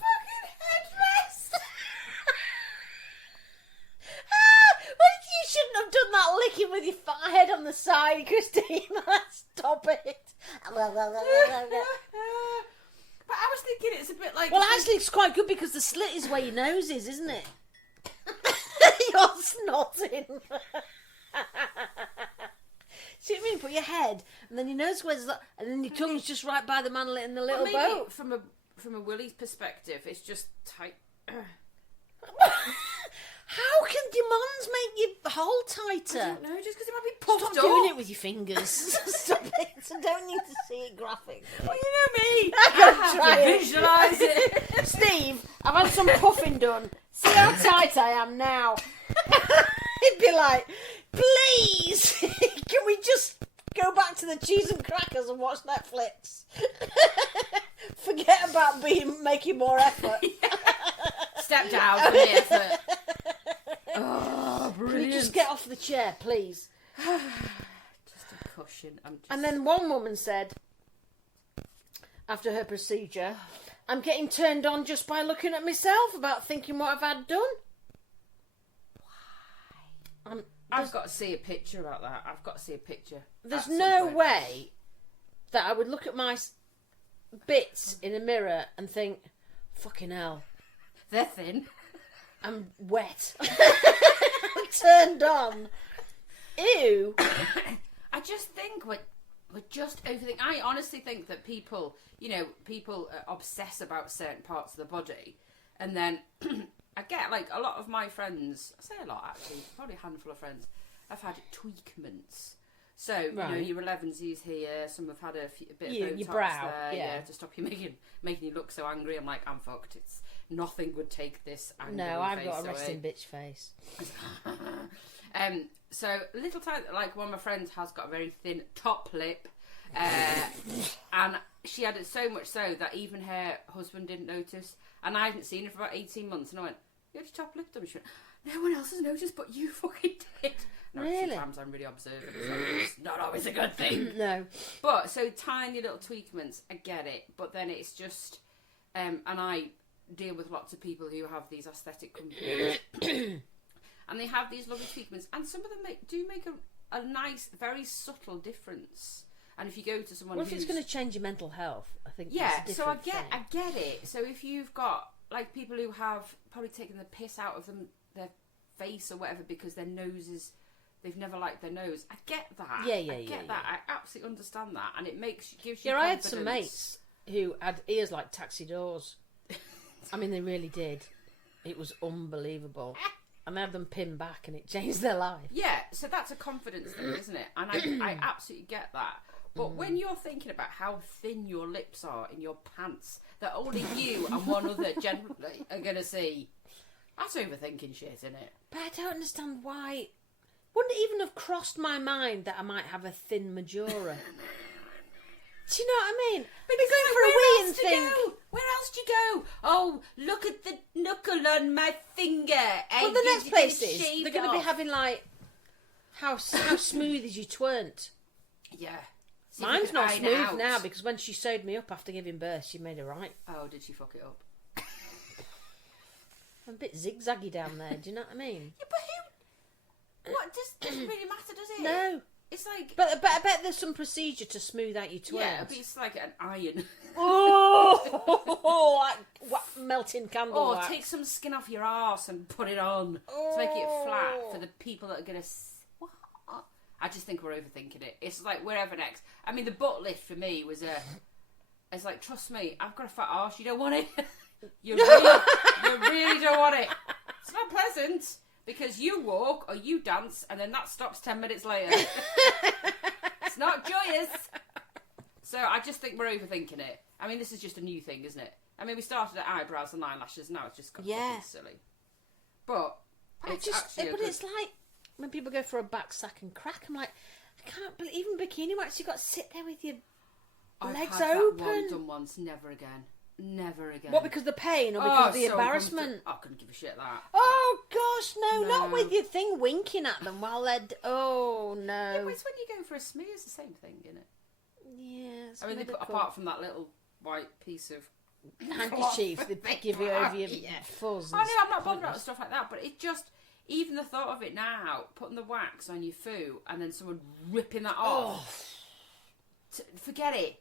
Fucking headrest. Well, you shouldn't have done that licking with your fat head on the side, Christine. Stop it. But I was thinking it's a bit like... Well, actually, it's quite good because the slit is where your nose is, isn't it? You're snotting. See what I mean? Put your head, and then your nose goes, and then your tongue's just right by the manlet in the little maybe boat. from a Willie's perspective, it's just tight. How can your mons make your hole tighter? I don't know, just because it might be puffed Stop up. doing it with your fingers. Stop it. I don't need to see it graphic. Well, you know me. I have to visualise it. Steve, I've had some puffing done. See how tight I am now. He'd be like, please, can we just go back to the cheese and crackers and watch Netflix? Forget about making more effort. Step down from the effort. Oh, Can brilliant. you just get off the chair, please? Just a cushion. And then one woman said, after her procedure, I'm getting turned on just by looking at myself about thinking what I've had done. Why? I've got to see a picture about that. I've got to see a picture. There's at some no point. way that I would look at my bits in a mirror and think, fucking hell, They're thin. I'm wet. I'm turned on. Ew. I just think we're just overthinking. I honestly think that people obsess about certain parts of the body, and then I get like a lot of my friends. I say a lot actually, probably a handful of friends. I've had tweakments. So your 11s here. Some have had a bit of Botox your brow, there, to stop you making you look so angry. I'm like, I'm fucked. Nothing would take this angry No, I've face got a resting away. bitch face. So little time, like one of my friends has got a very thin top lip, and she had it so much so that even her husband didn't notice, and I hadn't seen her for about 18 months, and I went, "You had your top lip done?" She went, "No one else has noticed, but you fucking did." No, Really? sometimes I'm really observant, so it's not always a good thing. No. But so tiny little tweakments, I get it, but then it's just, and I deal with lots of people who have these aesthetic companies. And they have these lovely treatments, and some of them do make a nice, very subtle difference. And if you go to someone, Well, if it's going to change your mental health, I think yeah. that's a So I different thing. get it. So if you've got like people who have probably taken the piss out of their face or whatever because their noses, they've never liked their nose. I get that. Yeah, I get that. yeah. I absolutely understand that, and it gives you. Yeah, I had confidence. some mates who had ears like taxi doors. I mean, they really did. It was unbelievable. And they had them pinned back and it changed their life. Yeah, so that's a confidence thing, isn't it? And I absolutely get that. But when you're thinking about how thin your lips are in your pants, that only you and one other generally are going to see, that's overthinking shit, isn't it? But I don't understand why. Wouldn't it even have crossed my mind that I might have a thin majora? Do you know what I mean? We'd be going for a wee and think. Where else do you go? Oh, look at the knuckle on my finger. Well, the next place is they're going to be having like how smooth is your twirnt? Yeah. See, Mine's not smooth out. now because when she sewed me up after giving birth, she made it right. Oh, did she fuck it up? I'm a bit zigzaggy down there. Do you know what I mean? Yeah, but who? What doesn't really matter, does it? No. It's like. But I bet there's some procedure to smooth out your twirnt. Yeah, but it's like an iron. Oh, like melting candle Or wax. take some skin off your arse and put it on to make it flat for the people that are going to... What? I just think we're overthinking it. It's like, wherever next. I mean, the butt lift for me was a... It's like, trust me, I've got a fat arse. You don't want it. You really don't want it. It's not pleasant because you walk or you dance and then that stops 10 minutes later. It's not joyous. So I just think we're overthinking it. I mean, this is just a new thing, isn't it? I mean, we started at eyebrows and eyelashes. Now it's just fucking silly. But it's like when people go for a back sack and crack. I'm like, I can't believe even bikini wax. You got to sit there with your legs had open. That one done once. Never again. Never again. What, because of the pain or because of the so embarrassment? I couldn't give a shit that. Oh gosh, no, No. not with your thing winking at them while they're. Oh no. Yeah, but it's when you go for a smear, it's the same thing, isn't it? Yeah. It's I mean, medical. apart from that little white piece of handkerchief, they give you over your fuzz. I know, I'm not bothered about stuff like that, but it just, even the thought of it now, putting the wax on your foo and then someone ripping that off, forget it.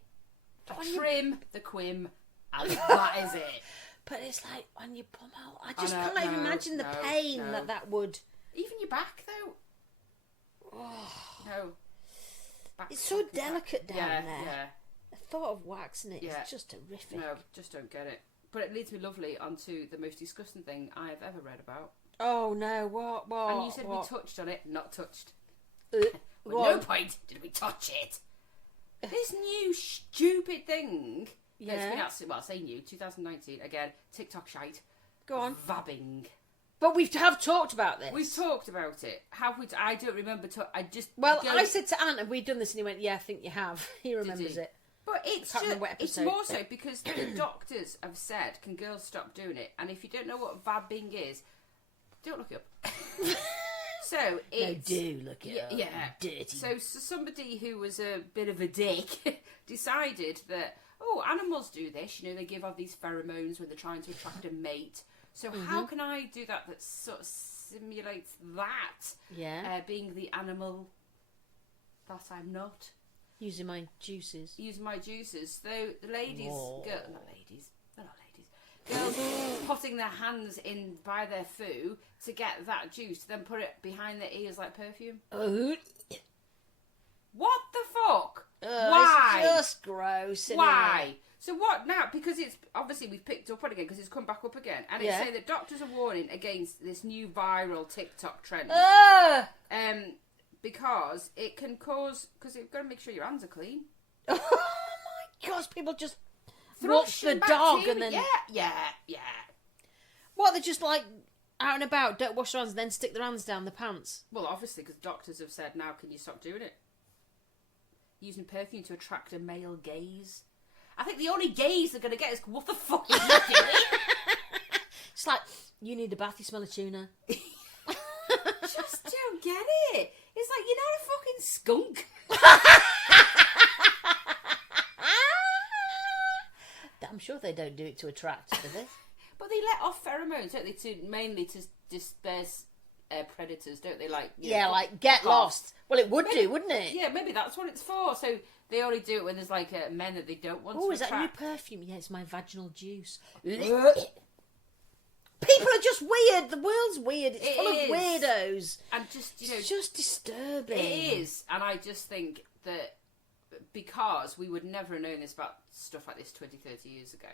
Trim the quim, and that is it. But it's like on your pummel. I just can't even imagine the pain that would. Even your back, though. No. Back's It's so fucking delicate down there. Yeah. The thought of waxing it is just horrific. No, just don't get it. But it leads me lovely onto the most disgusting thing I've ever read about. Oh no, what? And you said we touched on it, not touched. At what? no point did we touch it. This new stupid thing that's been out, well, I say new, 2019, again, TikTok shite. Go on. Vabbing. But we have talked about this. We've talked about it. Have we? I don't remember. I just. I said to Ant, have we done this? And he went, yeah, I think you have. He remembers it. But it's can't remember what it's episode. more so because the doctors have said, can girls stop doing it? And if you don't know what vabbing is, don't look it up. So it's... No, do look it up. Yeah. Dirty. So somebody who was a bit of a dick decided that, animals do this. You know, they give off these pheromones when they're trying to attract a mate. So how can I do that sort of simulates that? Yeah. Being the animal that I'm not. Using my juices. Using my juices. So the ladies... not ladies. They're not ladies. girls putting their hands in by their foo to get that juice, then put it behind their ears like perfume. What the fuck? Why? It's just gross. Why? So what now? Because it's obviously we've picked up on it again because it's come back up again, and it's Yeah. saying that doctors are warning against this new viral TikTok trend. Because it can cause, because you've got to make sure your hands are clean. Oh my gosh, people just walk the Thrush dog bacteria. and then... Yeah. What, they're just like out and about, don't wash their hands and then stick their hands down the pants? Well, obviously, because doctors have said, now can you stop doing it? Using perfume to attract a male gaze. I think the only gaze they're going to get is, what the fuck are you doing? It's like, you need a bath, you smell a tuna. Just don't get it. It's like, you're not a fucking skunk. I'm sure they don't do it to attract, do they? But they let off pheromones, don't they? Mainly to disperse predators, don't they? Like Get off. lost. Well, it would do, wouldn't it? Yeah, maybe that's what it's for. So they only do it when there's like men that they don't want to Oh, is that attract. new perfume? Yeah, it's my vaginal juice. People are just weird. The world's weird. It's full of weirdos. And just, It's just disturbing. It is. And I just think that because we would never have known this about stuff like this 20, 30 years ago.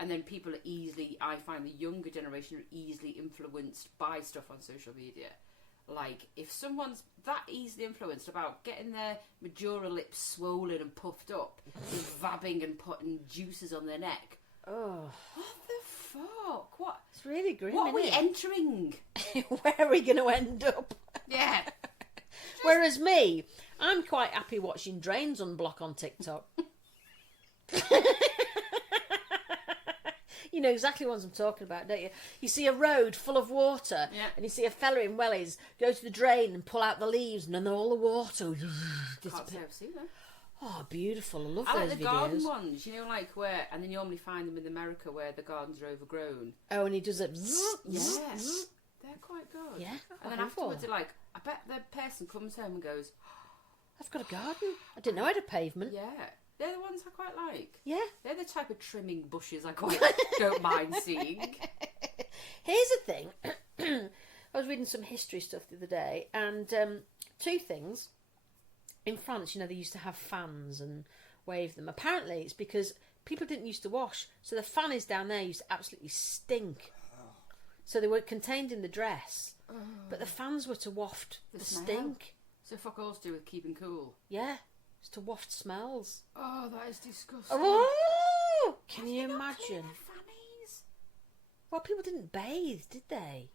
And then people are easily, I find the younger generation are easily influenced by stuff on social media. Like, if someone's that easily influenced about getting their majora lips swollen and puffed up, and vabbing and putting juices on their neck. Oh. What the fuck? What? It's really grim, What are we isn't entering? it? Where are we going to end up? Yeah. Whereas me, I'm quite happy watching drains unblock on TikTok. You know exactly what I'm talking about, don't you? You see a road full of water, and you see a fella in wellies go to the drain and pull out the leaves, and then all the water. Can't say I've seen them. Oh, beautiful! I love I those like the videos. garden ones, you know, like where, and then you normally find them in America where the gardens are overgrown. Oh, and he does it. Yes, they're quite good. Yeah, and then wonderful. afterwards, they're like, I bet the person comes home and goes, I've got a garden. I didn't know I had a pavement. yeah. They're the ones I quite like. Yeah. They're the type of trimming bushes I quite don't mind seeing. Here's the thing. I was reading some history stuff the other day, and two things. In France, you know, they used to have fans and wave them. Apparently, it's because people didn't used to wash, so the fannies down there used to absolutely stink. So they were contained in the dress, but the fans were to waft the smell. stink. So fuck all's to do with keeping cool. Yeah, it's to waft smells. Oh, that is disgusting. Oh, can you Not imagine? clean their fannies. Well, people didn't bathe, did they?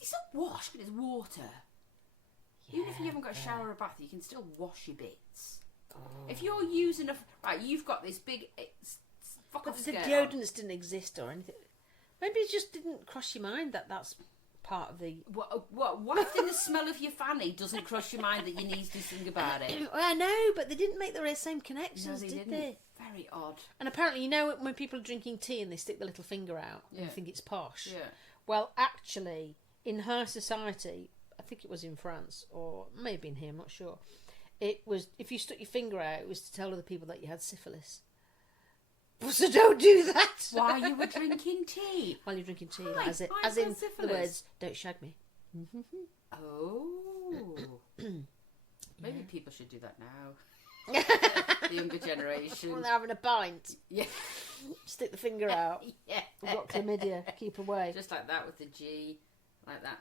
It's a wash, but it's water. Even if you haven't got a shower or a bath, you can still wash your bits. If you're using right, you've got this big fuck But off the skirt on. deodorants didn't exist or anything. Maybe it just didn't cross your mind that that's part of the... What if the smell of your fanny doesn't cross your mind that you need to do something about it? I know, but they didn't make the same connections, No, did didn't. they? Very odd. And apparently, you know, when people are drinking tea and they stick the little finger out and they think it's posh. Yeah. Well, actually, in high society, I think it was in France, or maybe in here, I'm not sure. It was, if you stuck your finger out, it was to tell other people that you had syphilis. So don't do that. While you were drinking tea. While you're drinking tea, Hi, as I've in got the syphilis. words, don't shag me. Oh. Maybe people should do that now. The younger generation. When they're having a pint, Yeah. stick the finger out. Yeah. We've got chlamydia, keep away. Just like that with the G. Like that.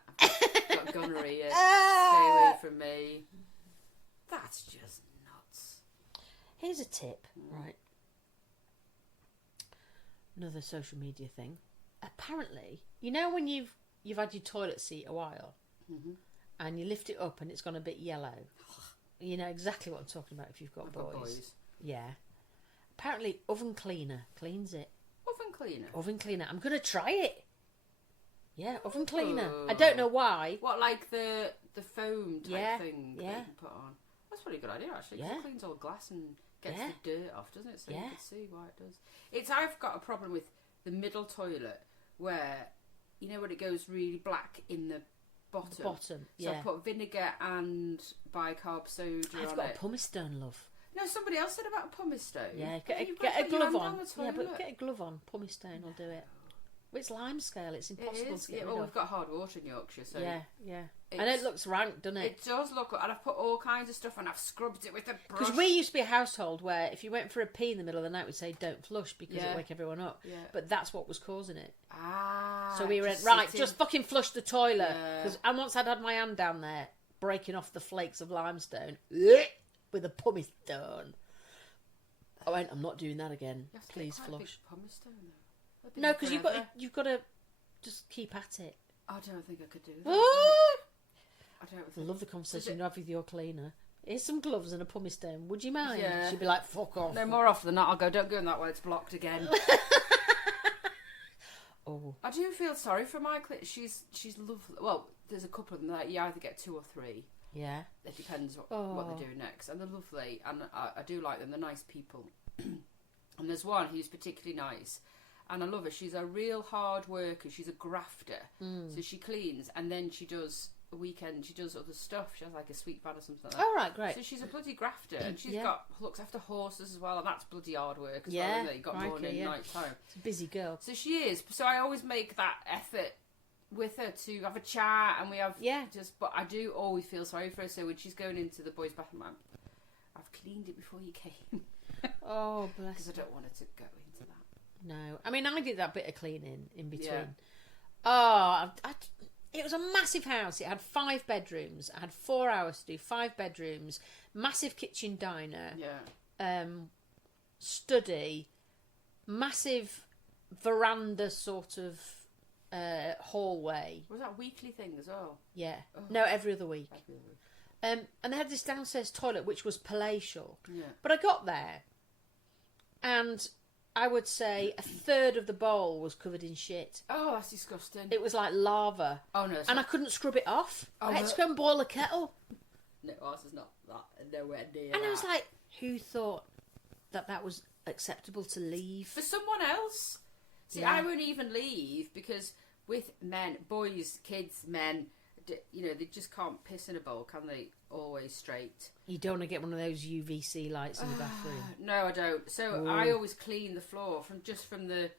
I've got gonorrhea. Stay away from me. That's just nuts. Here's a tip, right? Another social media thing. Apparently, you know when you've had your toilet seat a while, and you lift it up and it's gone a bit yellow. You know exactly what I'm talking about if you've got boys. Yeah. Apparently, oven cleaner cleans it. Oven cleaner. Oven cleaner. I'm going to try it. Yeah, oven cleaner. I don't know why. What, like the foam type thing that yeah. you can put on? That's a pretty good idea, actually. 'Cause it cleans all glass and gets the dirt off, doesn't it? So you can see why it does. I've got a problem with the middle toilet where, you know, when it goes really black in the bottom. Bottom, So I put vinegar and bicarb soda I've on got it. a pumice stone, love. No, somebody else said about a pumice stone. Yeah, You get a put your glove hand on. the Yeah, but toilet. get a glove on. Pumice stone will do it. Well, it's limescale. It's impossible to get rid well, of. we've got hard water in Yorkshire, so Yeah. And it looks rank, doesn't it? It does look, and I've put all kinds of stuff, and I've scrubbed it with a brush. Because we used to be a household where if you went for a pee in the middle of the night, we'd say don't flush because it'd wake everyone up. Yeah. But that's what was causing it. Ah. So we went, just right, sitting. just fucking flush the toilet. Yeah. And once I'd had my hand down there, breaking off the flakes of limestone with a pumice stone, I went, I'm not doing that again. You have to Please get quite a flush. big pumice stone, though. That'd be No, because forever. you've got to just keep at it. I don't think I could do that. I I don't think. love the conversation you have with your cleaner. Here's some gloves and a pumice stone. Would you mind? Yeah. She'd be like, fuck off. No, more often than not, I'll go, don't go in that way, it's blocked again. Oh. I do feel sorry for my cleaner. She's lovely. Well, there's a couple of them that you either get 2 or 3. Yeah. It depends what they do next. And they're lovely, and I do like them. They're nice people. And there's one who's particularly nice, and I love her. She's a real hard worker. She's a grafter. So she cleans, and then she does a weekend. She does other stuff. She has like a sweet van or something like that. All right, great. So she's a bloody grafter, and she's Yeah. looks after horses as well, and that's bloody hard work as Yeah, well. Isn't it? You've got crikey, morning, yeah. night time. It's a busy girl. So she is. So I always make that effort with her to have a chat, and we have But I do always feel sorry for her. So when she's going into the boys' bathroom, I've cleaned it before you came Oh, bless because I don't want her to go into that. No, I mean I did that bit of cleaning in between. Yeah. Oh, it was a massive house. It had 5 bedrooms. I had 4 hours to do 5 bedrooms, massive kitchen diner, study, massive veranda sort of hallway. Was that a weekly thing as well? Yeah, no, every other week. Every other week. And they had this downstairs toilet which was palatial. Yeah. But I got there, and I would say a third of the bowl was covered in shit. Oh, that's disgusting. It was like lava. Oh no! And I couldn't scrub it off. I had to go and boil a kettle. No, ours is not that. Nowhere near. And that. I was like, who thought that was acceptable to leave? For someone else. See, Yeah. I won't even leave because with men, boys, kids, men, they just can't piss in a bowl, can they? Always straight. You don't want to get one of those UVC lights in your bathroom. No, I don't. So I always clean the floor from the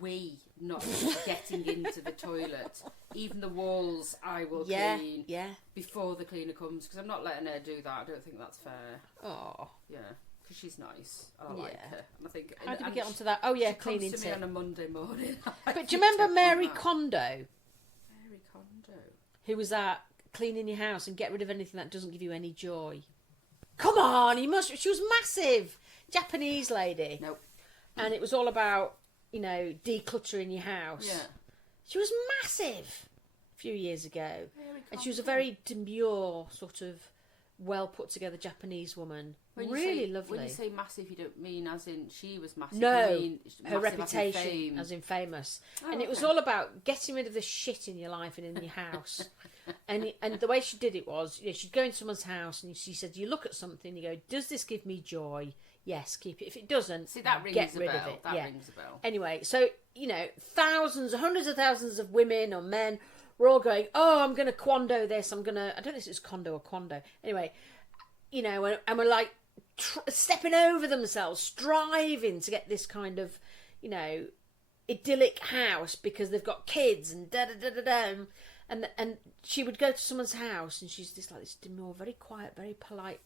wee, not getting into the toilet. Even the walls I will clean before the cleaner comes because I'm not letting her do that. I don't think that's fair. Oh. Yeah, because she's nice. I like her. And I think. How did we and get onto that? Oh yeah, she cleaning comes to me tip. on a Monday morning. But do you remember Mary Kondo, Mary Kondo? who was that cleaning your house and get rid of anything that doesn't give you any joy? Come on, you must. She was massive, Japanese lady. Nope. And it was all about decluttering your house. Yeah. She was massive a few years ago, and she was a very demure sort of well put together Japanese woman. Really lovely. When you say massive, you don't mean as in she was massive. No, you mean her massive reputation as in famous. Oh, And it was okay. all about getting rid of the shit in your life and in your house. and the way she did it was, she'd go into someone's house and she said, you look at something, you go, does this give me joy? Yes, keep it. If it doesn't, See, that rings get a rid bell. of it. That Yeah. rings a bell. Anyway, so, hundreds of thousands of women or men were all going, oh, I'm going to quando this, I don't know if it's condo or quando. Anyway, and we're like stepping over themselves, striving to get this kind of, idyllic house because they've got kids and da-da-da-da-da. And she would go to someone's house and she's this demure, very quiet, very polite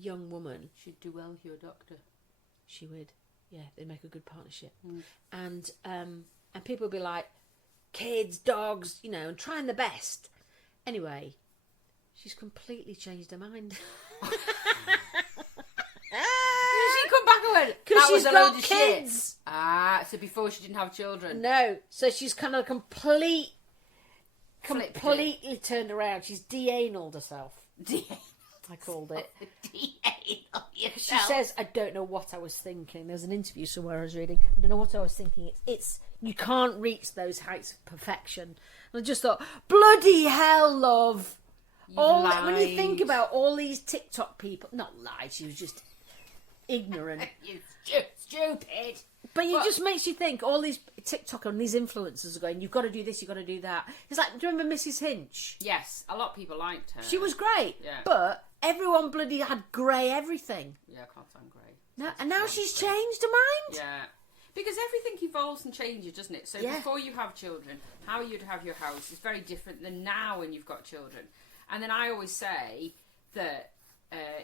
young woman. She'd do well with your doctor. She would. Yeah, they'd make a good partnership. And people would be like, kids, dogs, and trying the best. Anyway, she's completely changed her mind. She come back and went, Because that was she's a load got of kids. shit. So before she didn't have children. No, so she's kind of completely Flipped turned around. She's de-analed herself. I called it. She says, I don't know what I was thinking. There's an interview somewhere I was reading. I don't know what I was thinking. It's you can't reach those heights of perfection. And I just thought, bloody hell, love. When you think about all these TikTok people, not lied, she was just ignorant. You're stupid. But it just makes you think, all these TikTok and these influencers are going, you've got to do this, you've got to do that. It's like, do you remember Mrs. Hinch? Yes, a lot of people liked her. She was great, Yeah. but everyone bloody had grey everything. Yeah, I can't stand grey. No, and now she's changed her mind. Yeah. Because everything evolves and changes, doesn't it? So before you have children, how you'd have your house is very different than now when you've got children. And then I always say that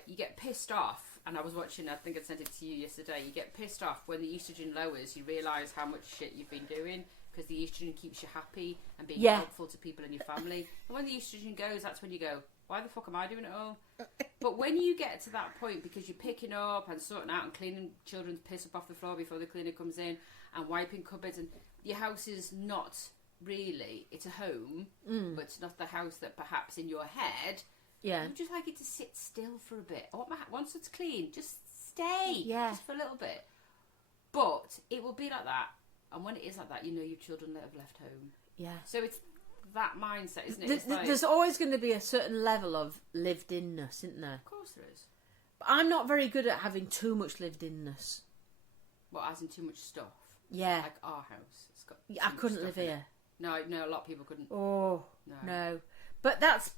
you get pissed off, and I was watching, I think I sent it to you yesterday, you get pissed off when the estrogen lowers, you realise how much shit you've been doing, because the estrogen keeps you happy and being helpful to people in your family. And when the estrogen goes, that's when you go, why the fuck am I doing it all? But when you get to that point, because you're picking up and sorting out and cleaning children's piss up off the floor before the cleaner comes in, and wiping cupboards, and your house is not really, it's a home, but it's not the house that perhaps in your head, you just like it to sit still for a bit. Once it's clean, just stay, just for a little bit. But it will be like that, and when it is like that, you know your children have left home. Yeah. So it's that mindset, isn't it? There's always going to be a certain level of lived-inness, isn't there? Of course there is. But I'm not very good at having too much lived-inness. What, as in too much stuff? Yeah. Like our house. It's got I couldn't live here. No, a lot of people couldn't. Oh, no. But that's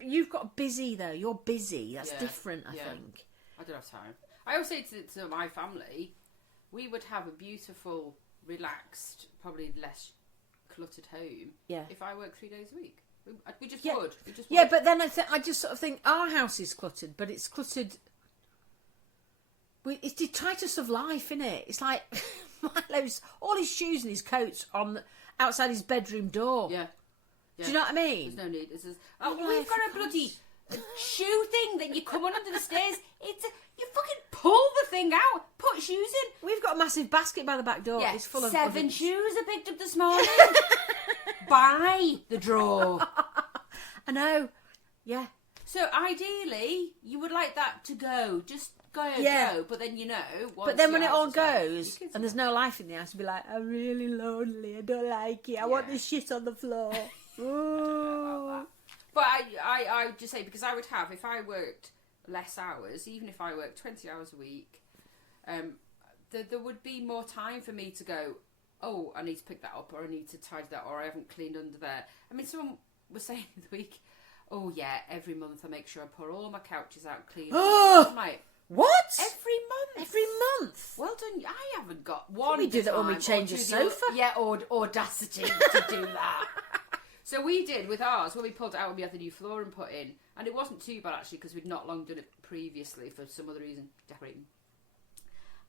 you've got busy though. You're busy. That's different, I think. I don't have time. I always say to my family, we would have a beautiful, relaxed, probably less cluttered home if I worked 3 days a week. We just would. We just would. But then I just sort of think our house is cluttered, but it's cluttered. It's the tightest of life, isn't it? It's like Milo's all his shoes and his coats on outside his bedroom door. Yeah. Do you know what I mean? There's no need. It's just, we've got a bloody shoe thing that you come on under the stairs. You fucking pull the thing out, put shoes in. We've got a massive basket by the back door. It's full of 7 shoes I picked up this morning. By the drawer. I know. Yeah. So ideally, you would like that to go. Just go. But then But then when it all goes and there's no life in the house, you'll be like, I'm really lonely. I don't like it. I want this shit on the floor. But I would just say, because I would have, if I worked less hours, even if I worked 20 hours a week, there would be more time for me to go, oh, I need to pick that up, or I need to tidy that, or I haven't cleaned under there. I mean, someone was saying the week, oh yeah, every month I make sure I put all my couches out clean. I'm like, what? Every month? Every month? Well done. I haven't got one. We do that when we change a sofa. Or audacity to do that. So we did with ours, when we pulled it out, we had the new flooring put in, and it wasn't too bad actually, because we'd not long done it previously for some other reason, decorating.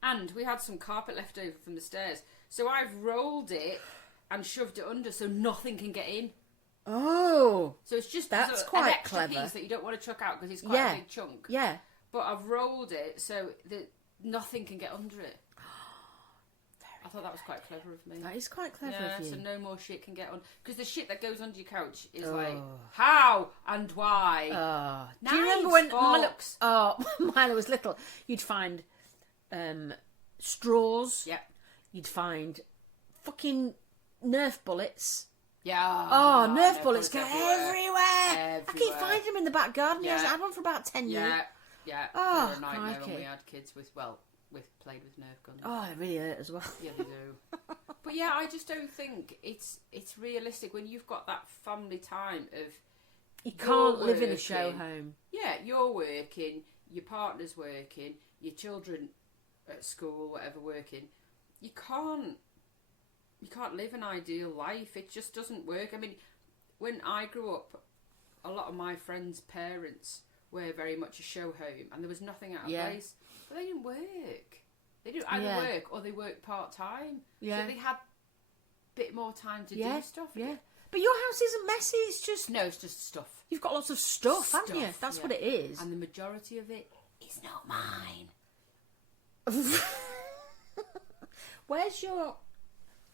And we had some carpet left over from the stairs, so I've rolled it and shoved it under so nothing can get in. Oh, so it's just that's an quite extra clever piece that you don't want to chuck out because it's quite a big chunk. Yeah, but I've rolled it so that nothing can get under it. I thought that was quite clever of me. That is quite clever of you. So no more shit can get on. Because the shit that goes under your couch is like, how and why? Do you remember when Milo was little? You'd find straws. Yeah. You'd find fucking Nerf bullets. Yeah. Oh, Nerf bullets go everywhere. I keep finding them in the back garden. Yeah. I had one for about 10 years. Yeah. Oh, they were a nightmare when we had kids played with Nerf guns. Oh, it really hurt as well. Yeah, they do. But yeah, I just don't think it's realistic when you've got that family time of... You can't live in a show home. Yeah, you're working, your partner's working, your children at school, whatever, working. You can't live an ideal life. It just doesn't work. I mean, when I grew up, a lot of my friends' parents were very much a show home, and there was nothing out of place. But they didn't work. They didn't either work or they worked part-time. Yeah. So they had a bit more time to do stuff. Yeah. But your house isn't messy, it's just... No, it's just stuff. You've got lots of stuff, haven't you? That's what it is. And the majority of it is not mine. Where's your...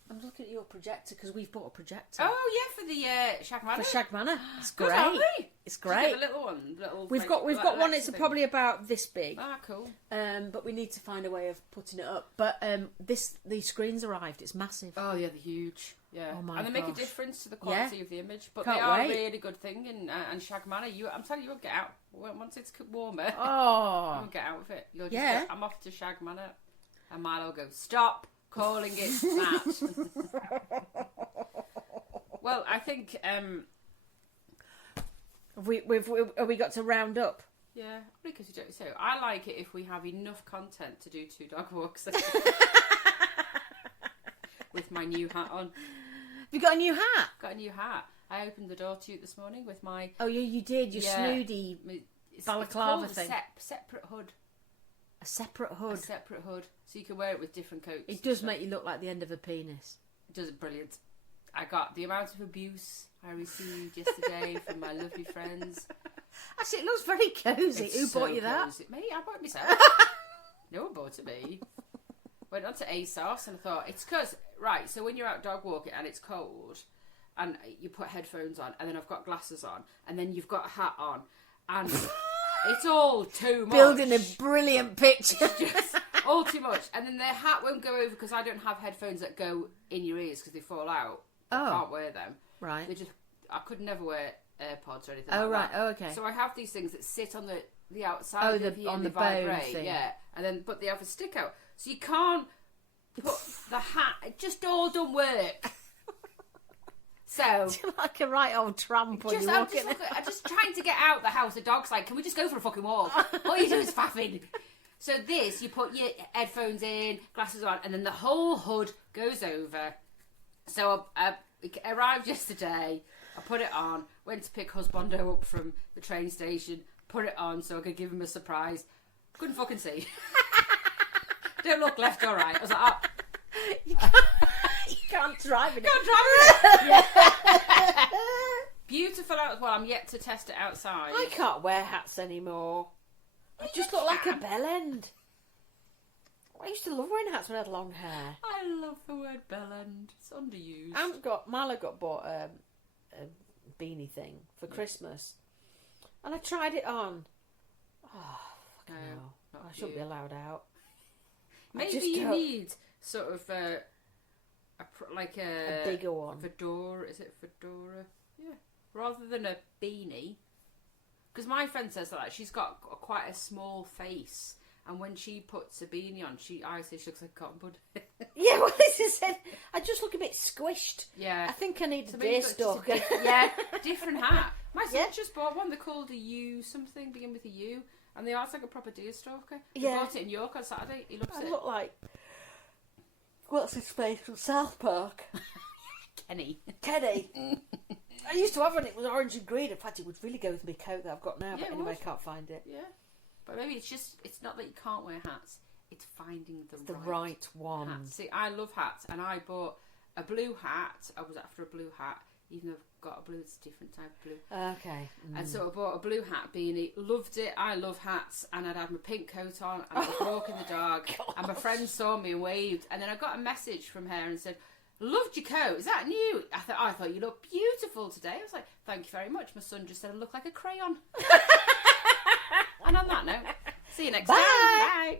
I'm looking at your projector because we've bought a projector. Oh yeah, for the Shag Manor. For Shag Manor, it's great. It's great. great. The little one. We've got one. It's probably about this big. Ah, cool. But we need to find a way of putting it up. But the screen's arrived. It's massive. Oh yeah, they're huge. Yeah. Oh my And they make a difference to the quality of the image. But they are a really good thing. And Shag Manor, I'm telling you, you won't get out once it's warmer. Oh. You won't get out of it. You'll just go, I'm off to Shag Manor, and Milo will go, stop calling it that. Well, I think have we got to round up? Yeah, because you don't. So I like it if we have enough content to do 2 dog walks with my new hat on. You got a new hat? Got a new hat. I opened the door to you this morning with my. Oh yeah, you did. Your snooty balaclava it's thing. Separate hood. A separate hood. A separate hood, so you can wear it with different coats. It does make you look like the end of a penis. It does, brilliant. I got the amount of abuse I received yesterday from my lovely friends. Actually, it looks very cosy. It's Who so bought you that? cozy. Me, I bought it myself. No one bought it me. Went on to ASOS and I thought, it's because, right, so when you're out dog walking and it's cold and you put headphones on and then I've got glasses on and then you've got a hat on and it's all too much. Building a brilliant picture. It's just all too much. And then the hat won't go over because I don't have headphones that go in your ears because they fall out. I can't wear them. Right. I could never wear AirPods or anything Oh, like right. that. Oh, okay. So I have these things that sit on the outside of you on and the they vibrate. bone thing. Yeah. And then, but they have a stick out. So you can't put the hat, it just all don't work. So You're like a right old tramp when you're walking. I'm just trying to get out the house. The dog's like, can we just go for a fucking walk? All you do is faffing. So this, you put your headphones in, glasses on, and then the whole hood goes over. So I arrived yesterday, I put it on, went to pick husbando up from the train station, put it on so I could give him a surprise. Couldn't fucking see. Don't look left or right. I was like, oh. You can't drive in it. Can't drive it. Beautiful out. Well, I'm yet to test it outside. I can't wear hats anymore. I just look like a bell end. I used to love wearing hats when I had long hair. I love the word bellend. It's underused. Milo got bought a beanie thing for Christmas, and I tried it on. Oh, fucking hell! I shouldn't be allowed out. Maybe you need sort of a bigger one. Fedora, is it fedora? Yeah. Rather than a beanie. Because my friend says that she's got quite a small face. And when she puts a beanie on, I say she looks like a cotton bud. Yeah, well, this is it. I just look a bit squished. Yeah. I think I need a maybe deer stalker. Different hat. My son just bought one. They're called a U something, begin with a U. And they are like a proper deer stalker. He bought it in York on Saturday. He loves it. I look like... What's his face from South Park? Kenny. I used to have one. It was orange and green. In fact, it would really go with my coat that I've got now. Yeah, but anyway, I can't find it. Yeah. But maybe it's not that you can't wear hats. It's finding the right one. Hat. See, I love hats, and I bought a blue hat. I was after a blue hat, even though I've got a blue, it's a different type of blue. Okay. And so I bought a blue hat beanie, loved it. I love hats, and I'd had my pink coat on, and I was walking the dog, and my friend saw me and waved, and then I got a message from her and said, "Loved your coat. Is that new?" I thought you look beautiful today. I was like, "Thank you very much." My son just said I look like a crayon. And on that note, see you next time. Bye.